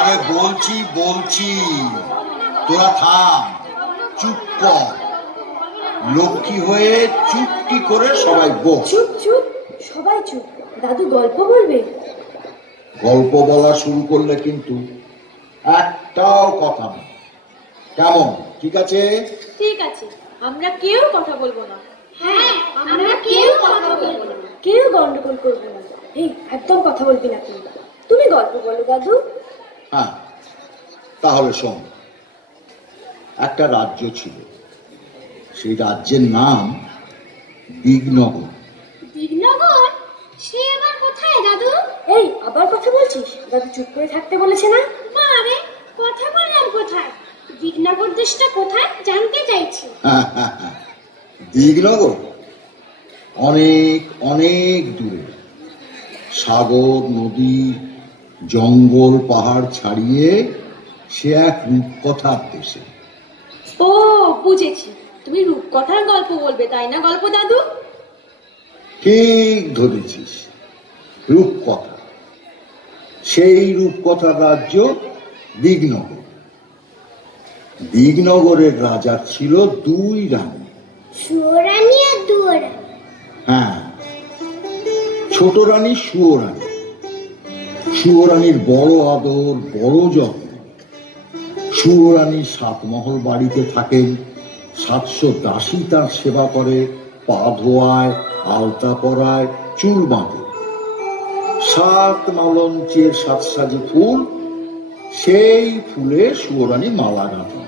আরে বলছি বলছি তোরা থাম, চুপ কর, লক্ষ্মী হয়ে চুপটি করে সবাই বল। চুপ চুপ, সবাই চুপ। দাদু গল্প বলবে। গল্প বলা শুরু করলে কিন্তু একটাও কথা না, কেমন? ঠিক আছে? ঠিক আছে, আমরা কেউ কথা বলবো না। হ্যাঁ, আমরা কেউ কথা বলবো না, কেউ গন্ডগোল করবো না। এই একদম কথা বলবি না তুই। তুমি গল্প বলো দাদু। হ্যাঁ, তাহলে শোন। একটা রাজ্য ছিল, সেই রাজ্যের নাম দিগনগর। দিগনগর? সে আবার কোথায় দাদু? এই আবার কথা বলছিস? দাদু চুপ করে থাকতে বলেছে না? আরে কথা বললাম কোথায়? দিগনগর দেশটা কোথায় জানতে চাইছি। দিগনগর অনেক অনেক দূরে, সাগর নদী জঙ্গল পাহাড় ছাড়িয়ে সে এক রূপকথার দেশে। ও বুঝেছি, তুমি রূপকথার গল্প বলবে তাই না গল্প দাদু? ঠিক ধরেছিস, রূপকথা। সেই রূপকথার রাজ্য দিগনগর। দিগনগরের রাজার ছিল দুই রানী, সুয়োরানী আর দুয়োরানী। হ্যাঁ, ছোট রানী সুয়োরানী। সুয়োরানীর বড় আদর, বড় যত্ন। সুয়োরানী 7 মহল বাড়িতে থাকেন, 700 দাসী তার সেবা করে, পা ধোয়ায়, আলতা পরায়, চুল বাঁধে। 7 মালঞ্চের 7 সাজি ফুল, সেই ফুলে সুয়োরানী মালা গাঁথেন।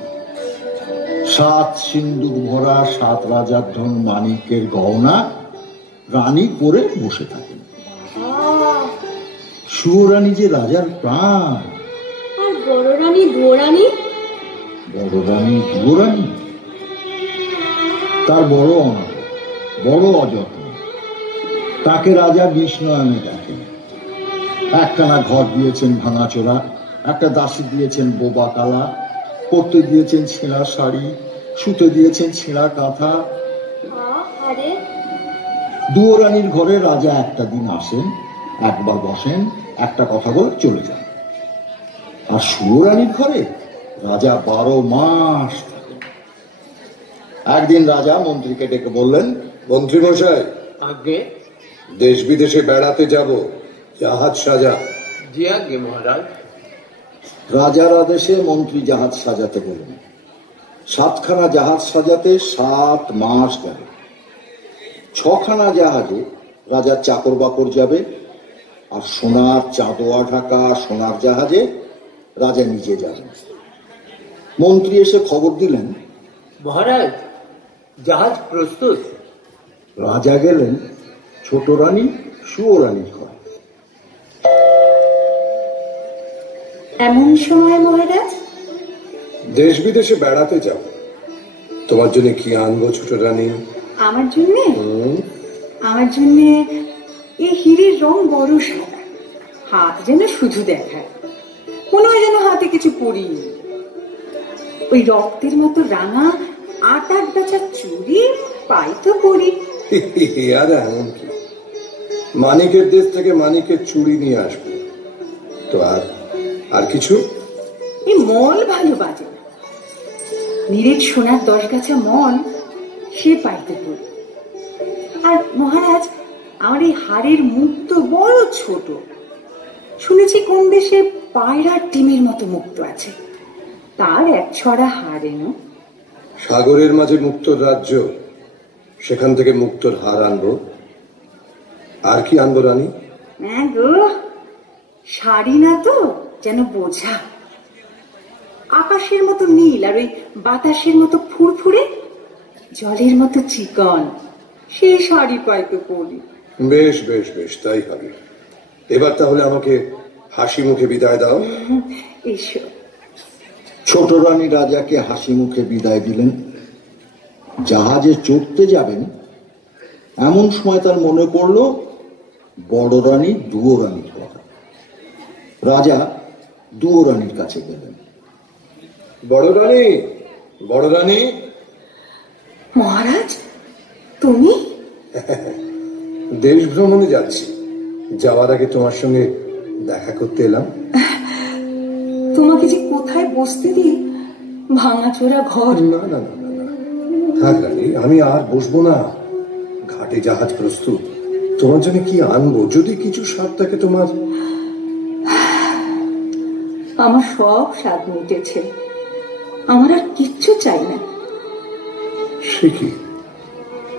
7 সিন্দুক ভরা 7 রাজার ধন মানিকের গহনা রানী পরে বসে থাকেন। সুয়োরানী যে রাজার প্রাণ। আর বড় রানী দুয়োরানী? বড় রানী দুয়োরানী তার বড় অনাথ, বড় অযত্ন। তাকে রাজা বিষ্ণয়নে দেখেন। একখানা ঘর দিয়েছেন ভাঙাচোরা, একটা দাসী দিয়েছেন বোবা কালা, পরতে দিয়েছেন ছেঁড়া শাড়ি, শুতে দিয়েছেন ছেঁড়া কাঁথা। দুয়োরানীর ঘরে রাজা একটা দিন আসেন, একবার বসেন, একটা কথা বলে চলে যান। আর সুয়োরানীর ঘরে রাজা 12 মাস থাকেন। একদিন রাজা মন্ত্রীকে ডেকে বললেন, মন্ত্রী মশাই, আগে দেশ বিদেশে বেড়াতে যাব, জাহাজ সাজা। জি আগে মহারাজ। রাজার আদেশে মন্ত্রী জাহাজ সাজাতে গেলেন। 7খানা জাহাজ সাজাতে 7 মাস গেল। 6খানা জাহাজে রাজার চাকর বাকর যাবে, আর সোনার চাঁদোয়া ঢাকা সোনার জাহাজে রাজা নিজে যাবেন। মন্ত্রী এসে খবর দিলেন, মহারাজ, জাহাজ প্রস্তুত। রাজা গেলেন ছোট রানী সুয়োরানীর ঘরে। এমন সময় মহারাজ? দেশ বিদেশে বেড়াতে যাব, তোমার জন্য কি আনবো ছোট রানী? আমার জন্যে? আমার জন্যে এই হীরের রং বড় সাদা, হাত যেন শুধু দেখায়, মনে হয় যেন হাতে কিছু পরিনি। ওই রক্তের মতো রাঙা 8 গাছার চুড়ি পাই তো পরি। আর এমন কি, মানিকের দেশ থেকে মানিকের চুড়ি নিয়ে আসবো তো। আর কিছু? এই মল ভালো বাজে না, নিরেট সোনার 10 গাছা মল সে পাইতে পরি। আর মহারাজ, আমার এই হাড়ের মুখ তো বড় ছোট, শুনেছি কোন দেশে পায়রার ডিমের মতো মুক্ত আছে, তার 1 ছড়া হাড় এনো। সাগরের মাঝে মুক্তোর রাজ্য, সেখান থেকে মুক্তোর হার আনবো। আর কি আনবো রানী? হ্যাঁ গো, শাড়ি না তো, যেন বোঝা, আকাশের মতো নীল আর ওই বাতাসের মতো ফুরফুরে, জলের মতো চিকন, সেই শাড়ি পাইতে পরি। বেশ বেশ বেশ, তাই হবে। এবার তাহলে আমাকে হাসি মুখে বিদায় দাও। এসো। ছোট রানী রাজাকে হাসি মুখে বিদায় দিলেন। জাহাজে চড়তে যাবেন, এমন সময় তার মনে পড়ল বড় রানী দুয়োরানীর কথা। রাজা দুয়োরানীর কাছে গেলেন। বড় রানী, বড় রানী। মহারাজ, তুমি? দেশ ভ্রমণে যাচ্ছি, যাওয়ার আগে তোমার সঙ্গে দেখা করতে এলাম। তোমাকে যে কোথায় বসতে দিই, ভাঙাচোরা ঘর। না না না না না, থাক রানী, আমি আর বসবো না। ঘাটে জাহাজ প্রস্তুত, তোমার জন্য কি আনবো? যদি কিছু স্বাদ থাকে তোমার। আমার সব স্বাদ মিটেছে, আমার আর কিচ্ছু চাই না। সে কি,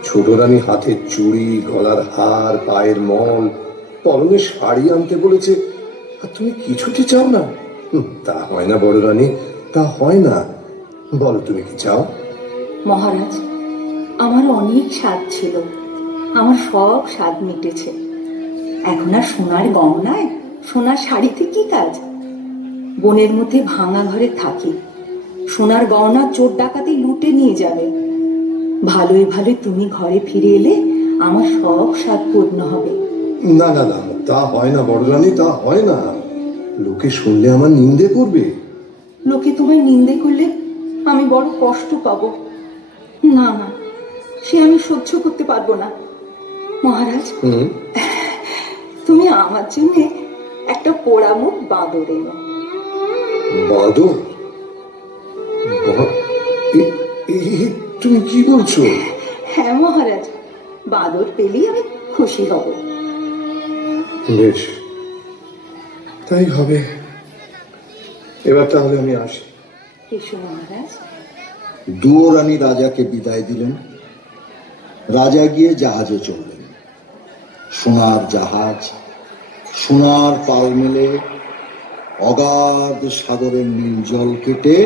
ছোট রানী হাতের চুড়ি, গলার হার, পায়ের মল, পরনে শাড়ি আনতে বলেছে, আর তুমি কিছুতে চাও না? তা হয় না বড় রানী, তা হয় না। বলো তুমি কি চাও? মহারাজ, আমার অনেক স্বাদ ছিল, আমার সব স্বাদ মিটেছে। এখন আর সোনার গহনায়, সোনার শাড়িতে কি কাজ? বনের মধ্যে ভাঙা ঘরে থাকি, সোনার গহনা চোর ডাকাতি লুটে নিয়ে যাবে। ভালোই ভালোই তুমি ঘরে ফিরে এলে আমার সব স্বাদ পূর্ণ হবে। না না না, তা হয় না বড় রানী, তা হয় না। লোকে শুনলে আমার নিন্দে করবে। লোকে তোমায় নিন্দে করলে আমি বড় কষ্ট পাবো। না না, সে আমি সহ্য করতে পারবো না। মহারাজ, তুমি আমার জন্য একটা পোড়ামুখ বাঁদর এনো। বাঁদর? তুমি কি বলছো? হ্যাঁ মহারাজ, বাঁদর পেলেই আমি খুশি হব। বেশ, তাই হবে। এবার তাহলে আমি আসি। এসো মহারাজ। দুয়োরানী রাজাকে বিদায় দিলেন। রাজা গিয়ে জাহাজে চললেন। সোনার জাহাজ, সোনার পাল মেলে অগাধ সাগরের নীল জল কেটে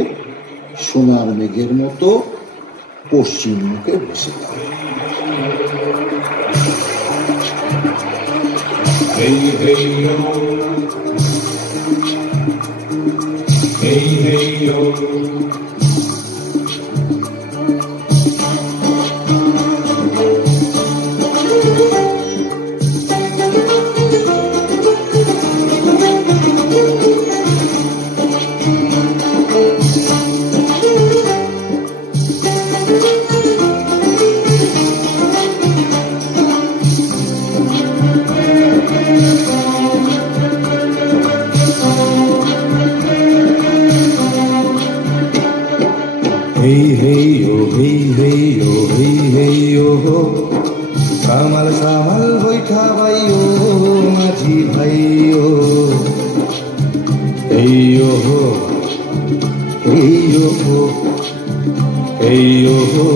সোনার মেঘের মতো পশ্চিম মুখে ভেসে গেল। সামাল সামাল বৈঠা ভাইও মাঝি ভাইও, এই hey yo ho,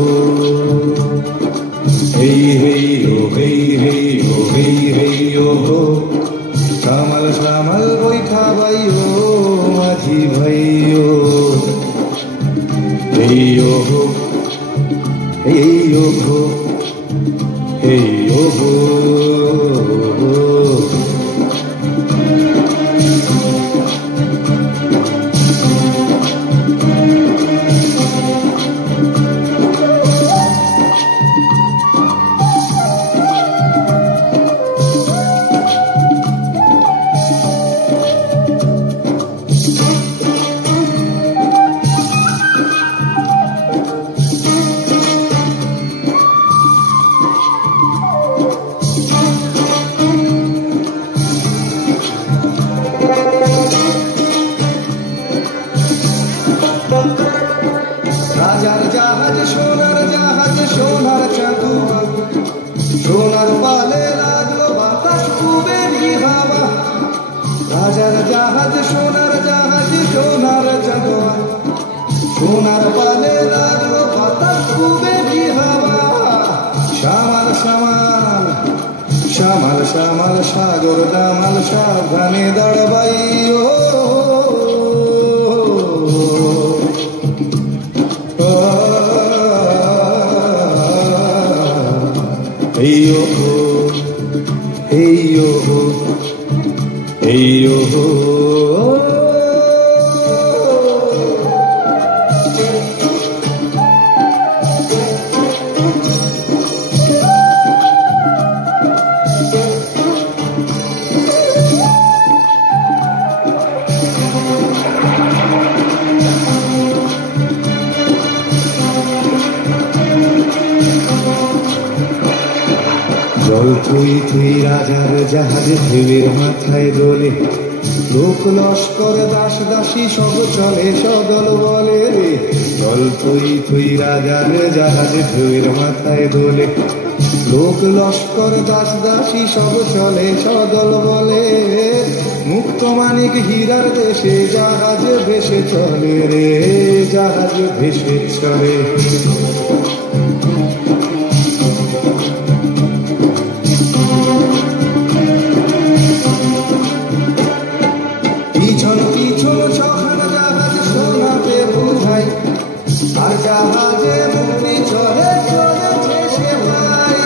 hey hey yo, hey hey yo, hey hey yo ho, শ্যামল শ্যামল বৈঠা ভাইও মাঝি ভাইও, hey yo ho, hey yo ho, hey yo ho. রাজার জাহাজ সোনার জাহাজ সোনার চাঁদুয়া, সোনার পালে লাগলো বাতাস কুবেরি হাওয়া। রাজার জাহাজ সোনার জাহাজ সোনার চাঁদুয়া, সোনার পালে লাগলো বাতাস কুবেরি হাওয়া। শ্যামাল শ্যামাল শ্যামাল শ্যামাল সাগর দামাল সাবধানে দাঁড়াবাইও, hey yo ho, hey yo ho, hey yo ho. জল থুই থুই রাজার জাহাজ ঢেউয়ের মাথায় দোলে, লোক লস্কর দাস দাসী সব চলে সদল বলে রে। জল থুই থুই রাজার জাহাজ ঢেউয়ের মাথায় দোলে, লোক লস্কর দাস দাসী সব চলে সদল বলে। মুক্ত মানিক হীরার দেশে জাহাজ ভেসে চলে রে, জাহাজ ভেসে চলে। পিছন পিছন ছখান জাহাজ সোনাতে বোঝাই, আর জাহাজে মুক্তি চলে চলেছে সে ভাই।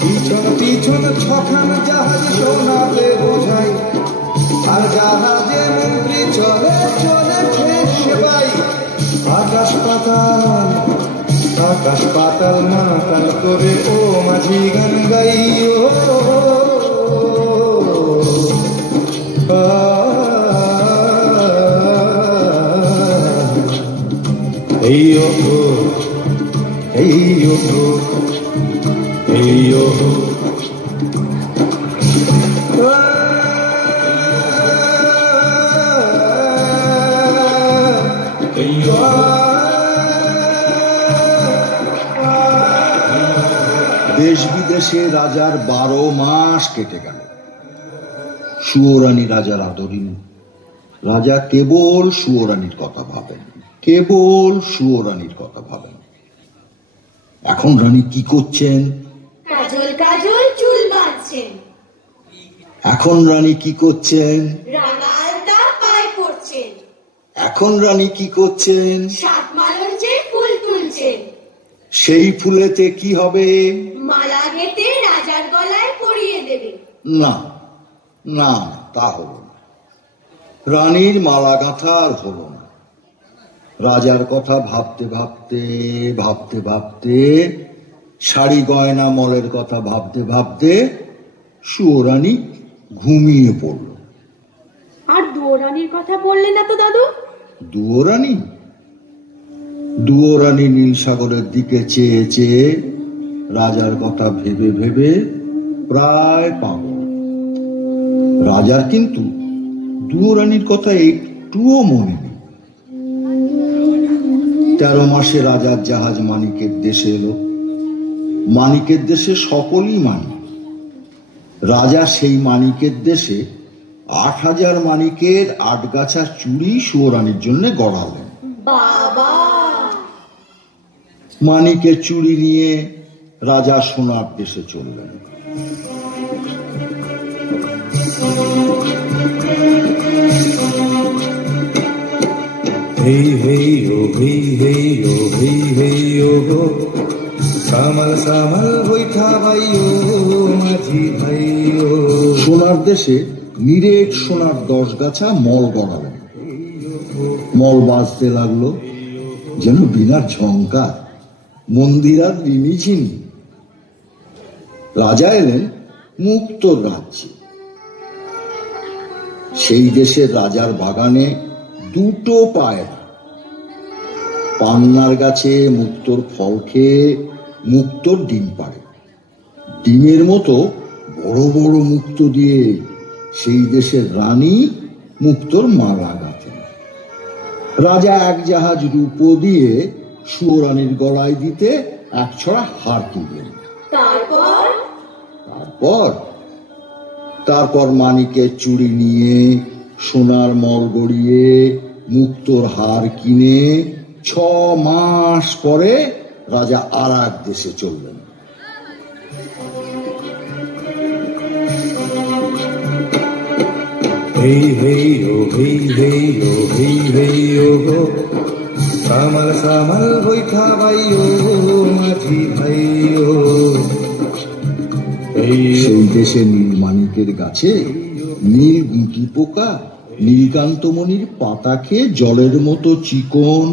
পিছন পিছন ছখান জাহাজ সোনাতে বোঝাই, আর জাহাজে মুক্তি চলে চলেছে সে ভাই। আকাশ পাতাল আকাশ পাতাল মাতাল করে ও মাঝি গান গাইও, hey yo ho, hey yo ho, hey yo ho. Hey yo ho. দেশ বিদেশে রাজার 12 মাস কেটে গেল। সুয়োরানী রাজার আদরিনী। রাজা কেবল সুয়োরানীর কথা ভাবেন, কেবল সুয়োরানীর কথা ভাবেন। এখন রানী কি করছেন? কাজল কাজল চুল বাঁধছেন। এখন রানী কি করছেন? রাঙা আলতা পায়ে পড়ছেন। এখন রানী কি করছেন? সাত মালঞ্চে ফুল তুলছেন। সেই ফুলেতে কি হবে? মালা গেঁথে রাজার গলায় পরিয়ে দেবে। না না, তা হলো না। রানীর মালা গাঁথা আর হলো না। রাজার কথা ভাবতে ভাবতে ভাবতে ভাবতে, শাড়ি গয়না মলের কথা ভাবতে ভাবতে সুয়োরানী ঘুমিয়ে পড়ল। আর দুয়োরানীর কথা বললে না তো দাদু? দুয়োরানী? দুয়োরানী নীল সাগরের দিকে চেয়ে চেয়ে রাজার কথা ভেবে ভেবে প্রায় পাগল। রাজার কিন্তু দুয়োরানীর কথা একটুও মনে নেই। 13 মাসে রাজার জাহাজ মানিকের দেশে এলো। মানিকের দেশে সকলই মানিক। রাজা সেই মানিকের দেশে 8000 মানিকের 8 গাছা চুড়ি সুয়োরানীর জন্য গড়ালেন। বাবা! মানিকের চুড়ি নিয়ে রাজা সোনার দেশে চললেন। হেই হেই ও হেই হেই ও হেই হেই ও গো সামাল সামাল বৈঠা ভাই ও মাঝি ভাই ও। সোনার দেশে নিরেট সোনার 10 গাছা মল গড়ালেন। মল বাজতে লাগলো যেন বিনার ঝংকার, মন্দিরার রিমিঝিনি। রাজা এলেন মুক্তোর রাজ্যে। সেই দেশের রাজার বাগানে 2টো পায়রা পান্নার গাছে মুক্তোর ফল খেয়ে মুক্তোর ডিম পাড়ে। ডিমের মতো বড় বড় মুক্তো দিয়ে সেই দেশের রানী মুক্তোর মালা গাঁথেন। রাজা এক জাহাজ রূপো দিয়ে সুয়োরানীর গলায় দিতে 1 ছড়া হার কিনলেন। তারপর মানিকের চুড়ি নিয়ে সোনার মল গড়িয়ে মুক্তোর হার কিনে 6 মাস পরে রাজা আর এক দেশে চললেন। হেই হেই ও হেই হেই ও হেই হেই ও গো সামাল সামাল বৈঠা ভাই ও মাঝি ভাই ও। সেই দেশে নীলমাণিকের গাছে নীল গুটি পোকা নীলকান্তমণির পাতা খেয়ে জলের মতো চিকন,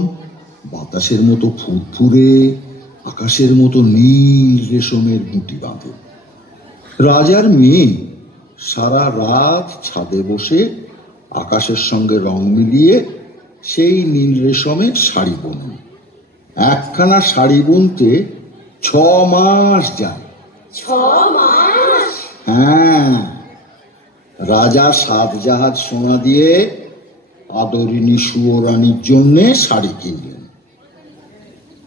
বাতাসের মতো ফুরফুরে, আকাশের মতো নীল রেশমের গুটি বাঁধে। রাজার মেয়ে সারা রাত ছাদে বসে আকাশের সঙ্গে রং মিলিয়ে সেই নীল রেশমের শাড়ি বোনেন। একখানা শাড়ি বুনতে 6 মাস যায়। 6 মাস? হ্যাঁ, রাজা 7 জাহাজ সোনা দিয়ে আদরিনী সুয়োরানীর জন্য শাড়ি কিনলেন।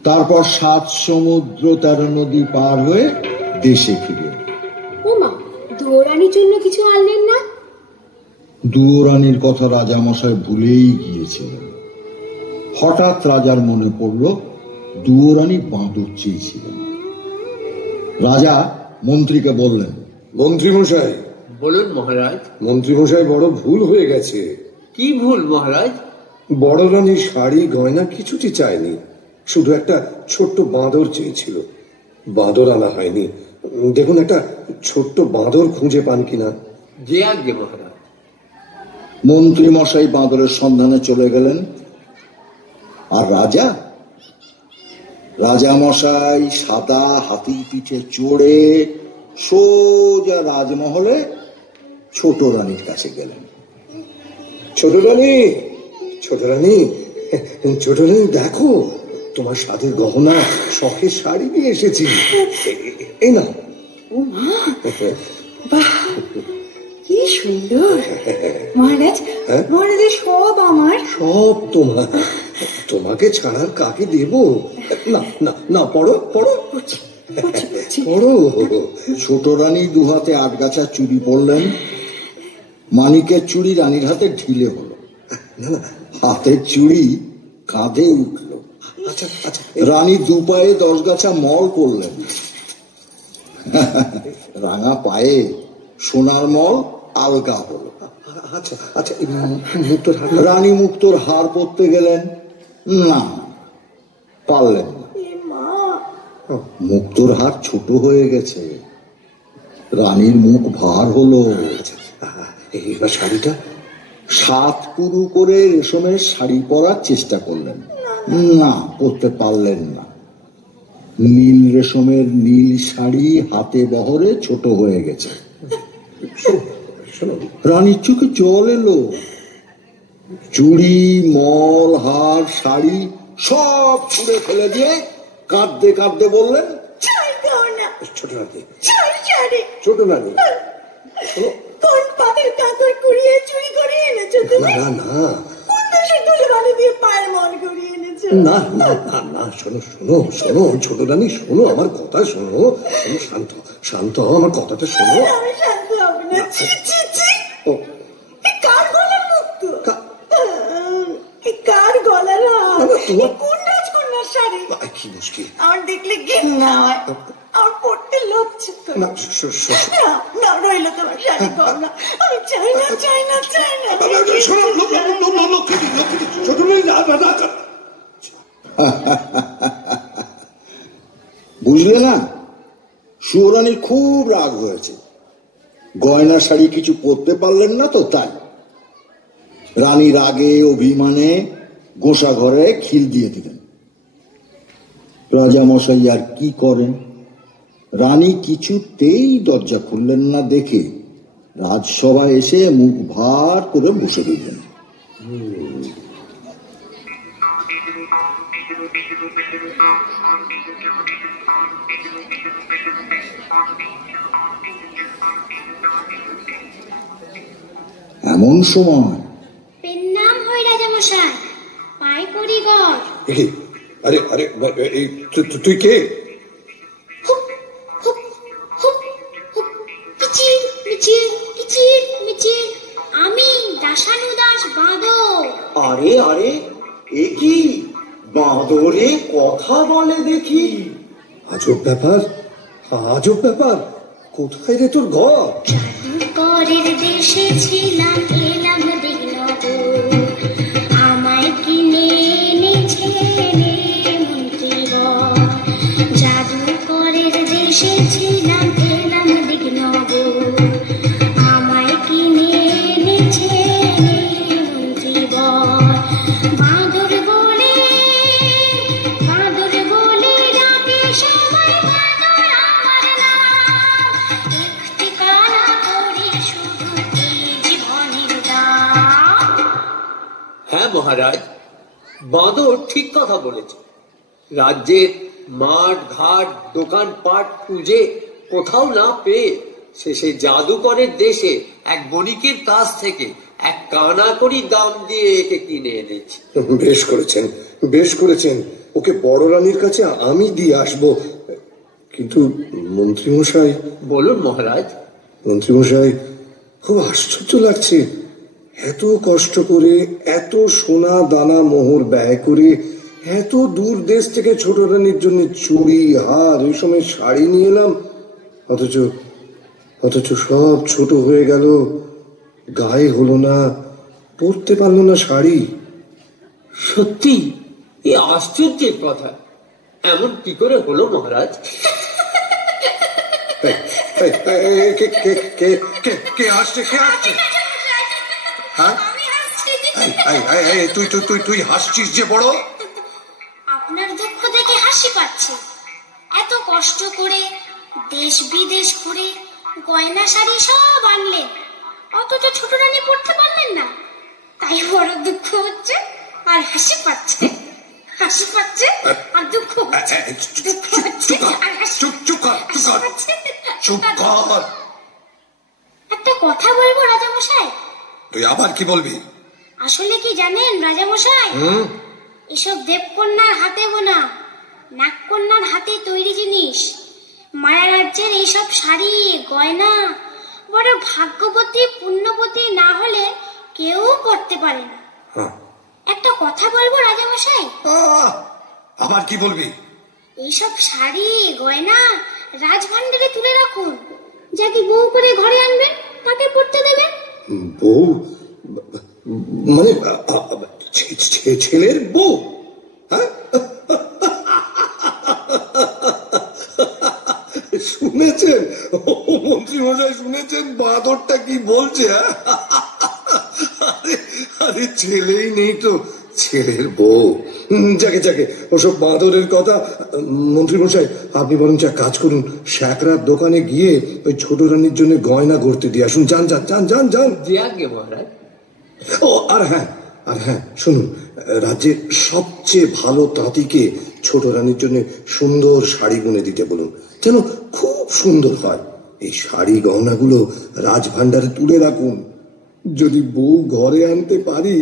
তারপর 7 সমুদ্র 13 নদী পার হয়ে দেশে ফিরলেন। ওমা, দুয়োরানীর জন্য কিছু আনলেন না? দুয়োরানীর কথা রাজামশাই ভুলেই গিয়েছিলেন। হঠাৎ রাজার মনে পড়ল দুয়োরানী বাঁদর চেয়েছিলেন। রাজা মন্ত্রীকে বললেন, মন্ত্রীমশাই। বলুন মহারাজ। মন্ত্রীমশাই, বড় ভুল হয়ে গেছে। কি ভুল মহারাজ? বড় রানী শাড়ি গয়না কিছুটি চায়নি, শুধু একটা ছোট্ট বাঁদর চেয়েছিল। বাঁদর আনা হয়নি। দেখুন, একটা ছোট্ট বাঁদর খুঁজে পান কিনা। যে আজ্ঞে মহারাজ। মন্ত্রী মশাই বাঁদরের সন্ধানে চলে গেলেন। আর রাজামশাই সাদা হাতির পিঠে চড়ে সোজা রাজমহলে ছোট রানীর কাছে গেলেন। ছোট রানী, ছোট রানী, ছোট রানী, দেখো তোমার সাথে গহনা শখের শাড়ি নিয়ে এসেছি। এই না। কি সুন্দর! মহারাজ, মহারাজের সব আমার। সব তোমার। তোমাকে ছাড়ার কাকে দেব? না না না, পড়ো পড়ো পড়ো। ছোট রানী 2 হাতে 8 গাছা চুড়ি পরলেন। মানিকের চুড়ি রানীর হাতে ঢিলে হলো। না না, হাতের চুড়ি কাঁধে উঠল। আচ্ছা আচ্ছা। রানী 2 পায়ে 10 গাছা মল পরলেন। রাঙা পায়ে সোনার মল আলগা হলো। আচ্ছা আচ্ছা, মুক্তোর হার। রানী মুক্তোর হার পরতে গেলেন, না পারলেন না। মুক্তোর হার ছোট হয়ে গেছে। রানীর মুখ ভার হলো। এবার শাড়িটা 7 পুরু করে রেশমের শাড়ি পরার চেষ্টা করলেন, না পরতে পারলেন না। নীল রেশমের নীল শাড়ি হাতে বহরে ছোট হয়ে গেছে। রানীর চোখে জল এলো। চুড়ি, মল, হার, শাড়ি সব ছুঁড়ে ফেলে দিয়ে কাঁদতে কাঁদতে বললেন, ছোট রানী, ছোট রানী, কোন পাতের কাঁকড় কুড়িয়ে চুরি করে এনেছো তুমি? না না, কোন দেশের ধুলোবালি দিয়ে পায়ের মল করিয়ে এনেছো? না না না না, শোনো শোনো শোনো, ছোট রানী শোনো, আমার কথা শোনো। শান্ত শান্ত, আমার কথাটা শোনো। আমি শান্ত হব না। ছি ছি ছি, কার গলার মুক্ত? কার গলার হার? কোন রাজকন্যার শাড়ি? পারি? কি মুশকিল? আমার দেখলে ঘেন্না হয়, আমার পড়তে লজ্জা করে। না না রইল তোমার শাড়ি গয়না, আমি চাই না চাই না চাই না। বুঝলে না, সুরানির খুব রাগ হয়েছে। গয়না শাড়ি কিছু পরতে পারলেন না তো তাই। রানী রাগে অভিমানে গোসা ঘরে খিল দিয়ে দিলেন। রাজামশাই আর কি করেন, রানী কিছুতেই দরজা খুললেন না দেখে রাজসভায় এসে মুখ ভার করে বসে রইলেন। এমন সময় পেন নাম হয় রাজামশাই, পায়ে পড়ি গড়। আরে আরে তুই কে? আমি দাশানুদাস বাঁদর। আরে আরে, এ কি বাঁদরে কথা বলে দেখি? আজব ব্যাপার, আজব ব্যাপার। কোথায় রে তোর ঘর? জাদুকরের দেশে ছিলাম, এলাম দিগনগর। আমায় কিনে এনেছে মন্ত্রীবর। জাদুকরের দেশে ছিলাম, এলাম দিগনগর। আমায় কিনে এনেছে মন্ত্রীবর। বাঁদর বলে ডাকে সবাই, বাঁদর আমার নাম। একটি কানা করি শুধু এই জীবনের দাম। হ্যাঁ মহারাজ, বাঁদর ঠিক কথা বলেছে। রাজ্যের মাঠ ঘাট দোকানপাট খুঁজে কোথাও না পেয়ে শেষে জাদুকরের দেশে এক বণিকের কাছ থেকে এক কানা করি দাম দিয়ে একে কিনে এনেছি। বেশ করেছেন, বেশ করেছেন। ওকে বড় রানীর কাছে আমি দিয়ে আসবো। কিন্তু মন্ত্রীমশাই। বলুন মহারাজ। মন্ত্রীমশাই, খুব আশ্চর্য লাগছে। এত কষ্ট করে, এত সোনা দানা মোহর ব্যয় করে, এত দূর দেশ থেকে ছোট রানীর জন্য চুড়ি হার রেশমের শাড়ি নিয়ে এলাম, অথচ সব ছোট হয়ে গেল, গায়ে হলো না, পরতে পারলো না শাড়ি। সত্যি এ আশ্চর্যের কথা। এমন কি করে হলো মহারাজ? কে আসছে? হ্যাঁ, তুই হাসছিস যে বড়? আপনার দুঃখ দেখে হাসি পাচ্ছে। এত কষ্ট করে দেশ বিদেশ ঘুরে গয়না শাড়ি সব আনলেন, অথচ ছোট রানী পড়তে পারলেন না, তাই বড় দুঃখ হচ্ছে আর হাসি পাচ্ছে। হাসি পাচ্ছে আর দুঃখ হচ্ছে, দুঃখ হচ্ছে আর হাসি পাচ্ছে। একটা কথা বলবো রাজামশাই। তুই আবার কি বলবি? আসলে কি জানেন রাজামশাই, এসব দেবকন্যার হাতে বোনা, নাগকন্যার হাতে তৈরি জিনিস, মায়া রাজ্যের এইসব শাড়ি গয়না বড় ভাগ্যবতী পুণ্যবতী না হলে কেউ করতে পারে না। একটা কথা বলবো রাজামশাই। আবার কি বলবি? এইসব শাড়ি গয়না রাজভান্ডারে তুলে রাখুন, যাকে বউ করে ঘরে আনবেন তাকে পড়তে দেবেন। বউ মানে ছেলের বউ? হ্যাঁ, শুনেছেন মন্ত্রীমশাই, শুনেছেন বাঁদরটা কি বলছে? আরে ছেলেই নেই তো, ছেলের বউ। যাকে ওসব বাঁদরের কথা। মন্ত্রীমশাই, আপনি বরং যা কাজ করুন, শ্যাকরার দোকানে গিয়ে ওই ছোট রানীর জন্য গয়না গড়তে দিয়ে আসুন। যান। জি আজ্ঞে মহারাজ। ও আর হ্যাঁ, শুনুন, রাজ্যের সবচেয়ে ভালো তাঁতিকে ছোট রানীর জন্য সুন্দর শাড়ি বুনে দিতে বলুন, যেন খুব সুন্দর হয়। এই শাড়ি গহনাগুলো রাজভান্ডারে তুলে রাখুন। যদি বউ ঘরে আনতে পারি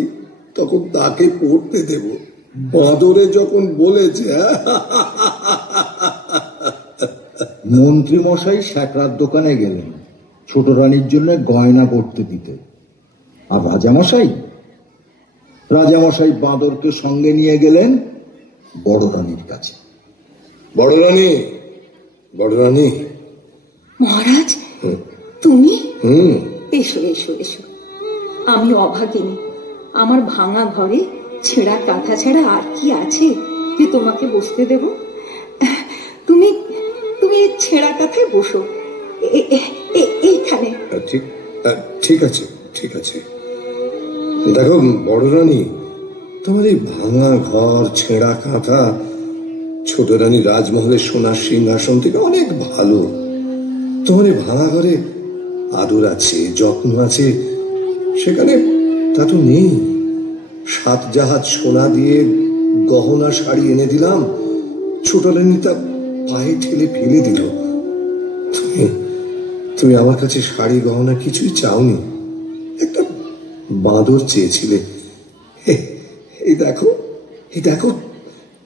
তখন তাকে পড়তে দেব। বাঁদরে যখন বলেছে। মন্ত্রী মশাই শ্যাকরার দোকানে গেলেন ছোট রানীর জন্য গয়না গড়তে দিতে। আর রাজামশাই বাঁদরকে সঙ্গে নিয়ে গেলেন বড় রানীর কাছে। বড় রানী, বড় রানী। মহারাজ, তুমি? এসো এসো এসো। আমি অভাগিনী। আমার ভাঙা ঘরে ছেঁড়া কাঁথা ছাড়া আর কি আছে যে তোমাকে বসতে দেব? তুমি তুমি ছেঁড়া কাঁথায় বসো, এইখানে। ঠিক আছে, ঠিক আছে। দেখো বড় রানী, তোমার এই ভাঙা ঘর, ছেঁড়া কাঁথা ছোট রানী রাজমহলের সোনার সিংহাসন থেকে অনেক ভালো। তোমার এই ভাঙা ঘরে আদর আছে, যত্ন আছে, সেখানে তা তো নেই। 7 জাহাজ সোনা দিয়ে গহনা শাড়ি এনে দিলাম, ছোট রানী তা পায়ে ঠেলে ফেলে দিল। তুমি আমার কাছে শাড়ি গহনা কিছুই চাওনি, একটা বাঁদর চেয়েছিলে। এই দেখো, এই দেখো,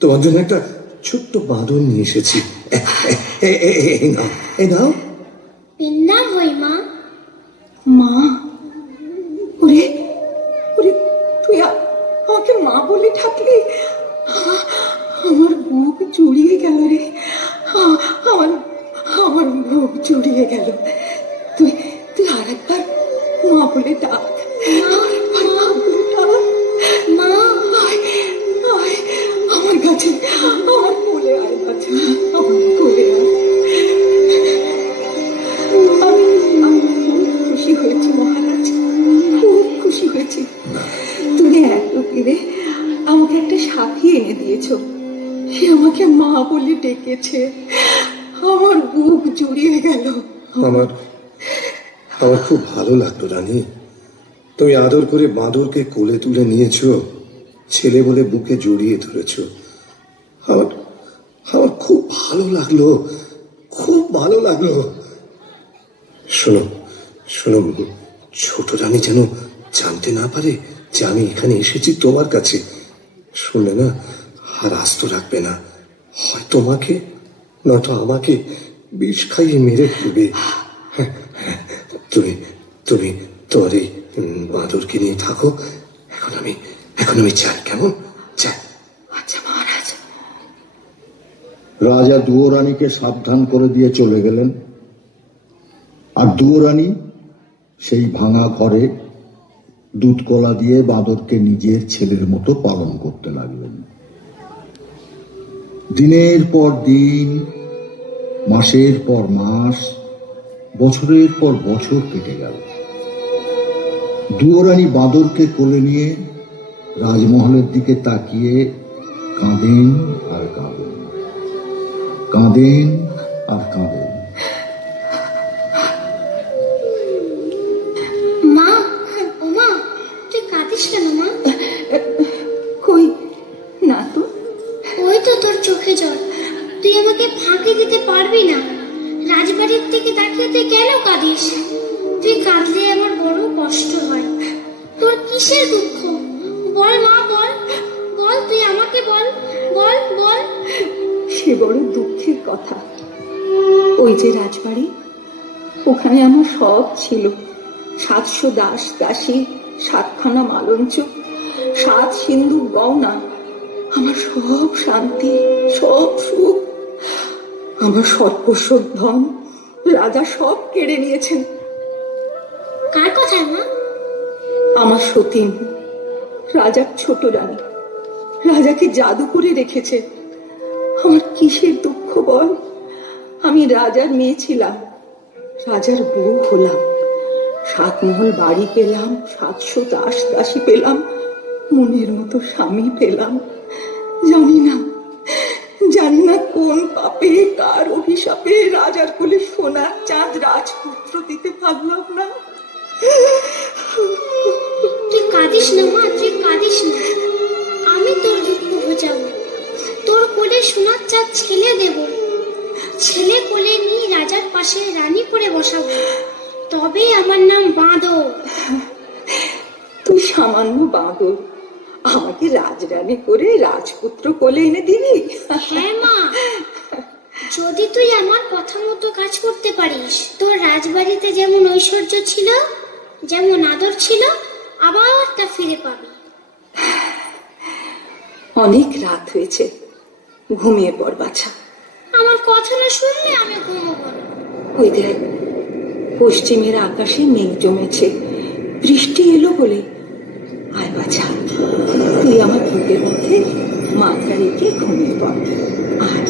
তোমার জন্য একটা ছোট্ট বাঁদর নিয়ে এসেছি। এই নাও। পিন্না হই মা। মা? ওরে ওরে, তুই আমাকে মা বলে ডাকলি? আমার বুক জুড়িয়ে গেল রে, আমার বুক জুড়িয়ে গেল। তুই তুই আরেকবার মা বলে ডাক, মা বলে ডাক। মা, আমার কাছে, আমার কোলে আয় বাছা, আমার কোলে আয়। আমি খুব খুশি হয়েছি মহারাজ, খুব খুশি হয়েছি। তুমি এতদিনে আমাকে একটা সাথী এনে দিয়েছ, সে আমাকে মা বলে ডেকেছে। আমার বুক জুড়িয়ে গেল। আমার খুব ভালো লাগলো রানী। তুমি আদর করে বাঁদরকে কোলে তুলে নিয়েছ, ছেলে বলে বুকে জড়িয়ে ধরেছ। আমার খুব ভালো লাগলো, খুব ভালো লাগলো। শোনো শোনো, ছোট রানী যেন জানতে না পারে যে আমি এখানে এসেছি তোমার কাছে। শুনলে না, আর আস্ত রাখবে না, হয় তোমাকে নয়তো আমাকে বিষ খাইয়ে মেরে ফেলবে। তুমি তুমি তোমার এই বাঁদরকে নিয়ে থাকো, এখন আমি চাই, কেমন? চাই। আচ্ছা মহারাজ। রাজা দুয়োরানীকে সাবধান করে দিয়ে চলে গেলেন, আর দুয়োরানী সেই ভাঙা ঘরে দুধ কলা দিয়ে বাঁদরকে নিজের ছেলের মতো পালন করতে লাগলেন। দিনের পর দিন, মাসের পর মাস, বছরের পর বছর কেটে গেল। দুয়োরানী বাঁদরকে কোলে নিয়ে রাজমহলের দিকে তাকিয়ে কাঁদেন আর কাঁদেন, কাঁদেন আর কাঁদেন। মা, ও মা, তুই কাঁদিস কেন মা? কই না তো। ওই তো তোর চোখে জল। তুই আমাকে ফাঁকি দিতে পারবি না। রাজবাড়ির থেকে তাকিয়ে তুই কেন কাঁদিস? তুই কাঁদলে আমার বড় কষ্ট হয়। তোর কিসের দুঃখ? বল মা, বল বল, তুই আমাকে বল, বল বল। সে বড় দুঃখের কথা। ওই যে রাজবাড়ি, ওখানে আমার সব ছিল। 700 দাস দাসী, 7খানা মালঞ্চ, 7 সিন্ধু গয়না। আমার সব শান্তি, সব সুখ, আমার সর্বস্ব ধন রাজা সব কেড়ে নিয়েছেন। কার কথা মা? আমার সতীন, রাজার ছোট রানী, রাজাকে জাদু করে রেখেছে। আমার কিসের দুঃখ বল? আমি রাজার মেয়ে ছিলাম, রাজার বউ হলাম, 7 মহল বাড়ি পেলাম, 700 দাস দাসী পেলাম, মনের মতো স্বামী পেলাম। জানি না কোন পাপে, কার অভিশাপে রাজার কোলে সোনার চাঁদ রাজপুত্র দিতে পারলাম না। তুই কাঁদিস না মা, তুই কাঁদিস না। আমি তোর দুঃখ বোঝাবো। তোর কোলে সোনার চাঁদ ছেলে দেব। ছেলে কোলে নিয়ে রাজার পাশে রানী করে বসাবো, তবে আমার নাম বাঁদর। তুই সামান্য বাঁদর, আমাকে রাজরানী করে রাজপুত্র কোলে এনে দিবি? হ্যাঁ মা, যদি তুই আমার কথা মতো কাজ করতে পারিস। তোর রাজবাড়িতে যেমন ঐশ্বর্য ছিল, যেমন আদর ছিল, আবার তা ফিরে পাবি। অনেক রাত হয়েছে, ঘুমিয়ে পড় বাছা। আমার কথা না শুনলে আমি ঘুমোবো না। ওই দেখ, পশ্চিমের আকাশে মেঘ জমেছে, বৃষ্টি এলো বলে। আয় বাছা, তুই আমার বুকের মধ্যে মাথা রেখে ঘুমিয়ে পড়। আয়।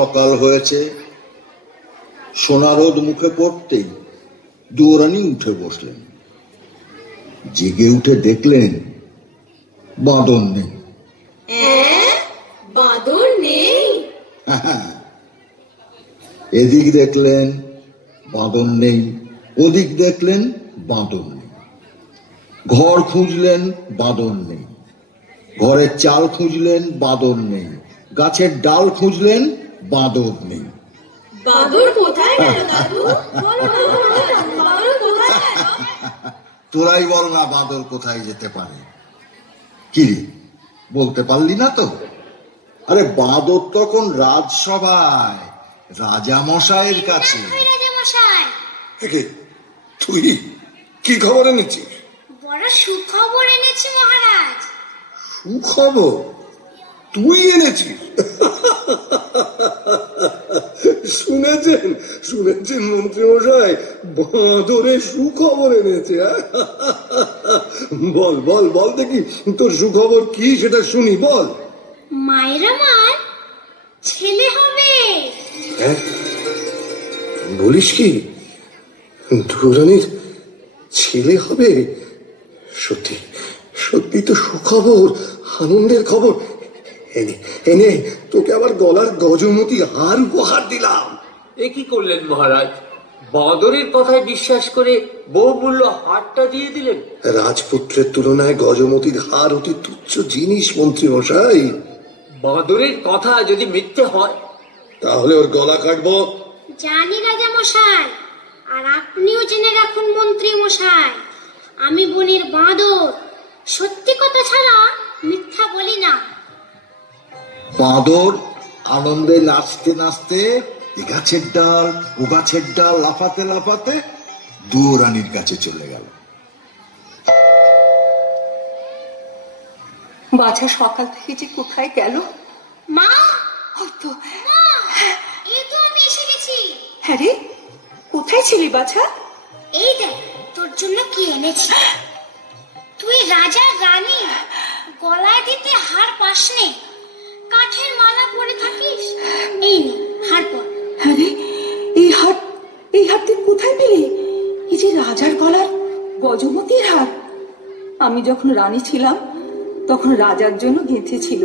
সকাল হয়েছে। সোনারোদ মুখে পড়তেই দুয়োরানী উঠে বসলেন। জেগে উঠে দেখলেন বাঁদর নেই। বাদর নেই? এদিক দেখলেন বাঁদর নেই, ওদিক দেখলেন বাঁদর নেই। ঘর খুঁজলেন বাঁদর নেই, ঘরের চাল খুঁজলেন বাঁদর নেই, গাছের ডাল খুঁজলেন বাঁদর নেই। বাদর কোথায় গেল দাদু? বাদর কোথায় গেল? তোরাই বল না বাঁদর কোথায় যেতে পারে। কি রে, বলতে পারলি না তো? আরে বাঁদর তখন রাজসভায় রাজা মশাইয়ের কাছে। তুই কি খবর এনেছিস? বড় সুখবর এনেছি মহারাজ। সুখবর তুই এনেছিস? শুনেছেন শুনেছেন মন্ত্রী মশাই, বাঁদরের সুখবর এনেছে। বল বল বল দেখি, তোর সুখবর কি সেটা শুনি, বল। মায়ের আমার ছেলে হবে। বলিস কি? দুয়োরানীর ছেলে হবে? সত্যি সত্যি তো সুখবর, আনন্দের খবর। এনে এনে তোকে আবার গলার গজমতি হার উপহার দিলাম। এ কি করলেন মহারাজ? বাঁদরের কথায় বিশ্বাস করে বহুমূল্য হারটা দিয়ে দিলেন। রাজপুত্রের তুলনায় গজমতির হার অতি তুচ্ছ জিনিস মন্ত্রী মশাই। বাঁদরের কথা যদি মিথ্যে হয় তাহলে ওর গলা কাটবো। জানি রাজা মশাই, আর আপনিও জেনে রাখুন মন্ত্রী মশাই, আমি বনের বাঁদর, সত্যি কথা ছাড়া মিথ্যা বলি না। বাঁদর আনন্দে নাচতে নাচতে এ গাছের ডাল ও গাছের ডাল লাফাতে লাফাতে দুয়োরানীর কাছে চলে গেল। বাছা সকাল থেকে যে কোথায় গেল? মা, হয়তো। মা, এই তো আমি এসে গেছি। হ্যাঁ রে, কোথায় ছিলি বাছা? এই দেখ তোর জন্য কি এনেছি। তুই রাজার রানী, গলায় দিতে হার পাস নে, কাঠের মালা পরে থাকিস। এই নে হার পর। হ্যাঁ রে, এই হার তুই কোথায় পেলি? এই যে রাজার গলার গজমতির হার। আমি যখন রানী ছিলাম তখন রাজার জন্য গেঁথেছিল।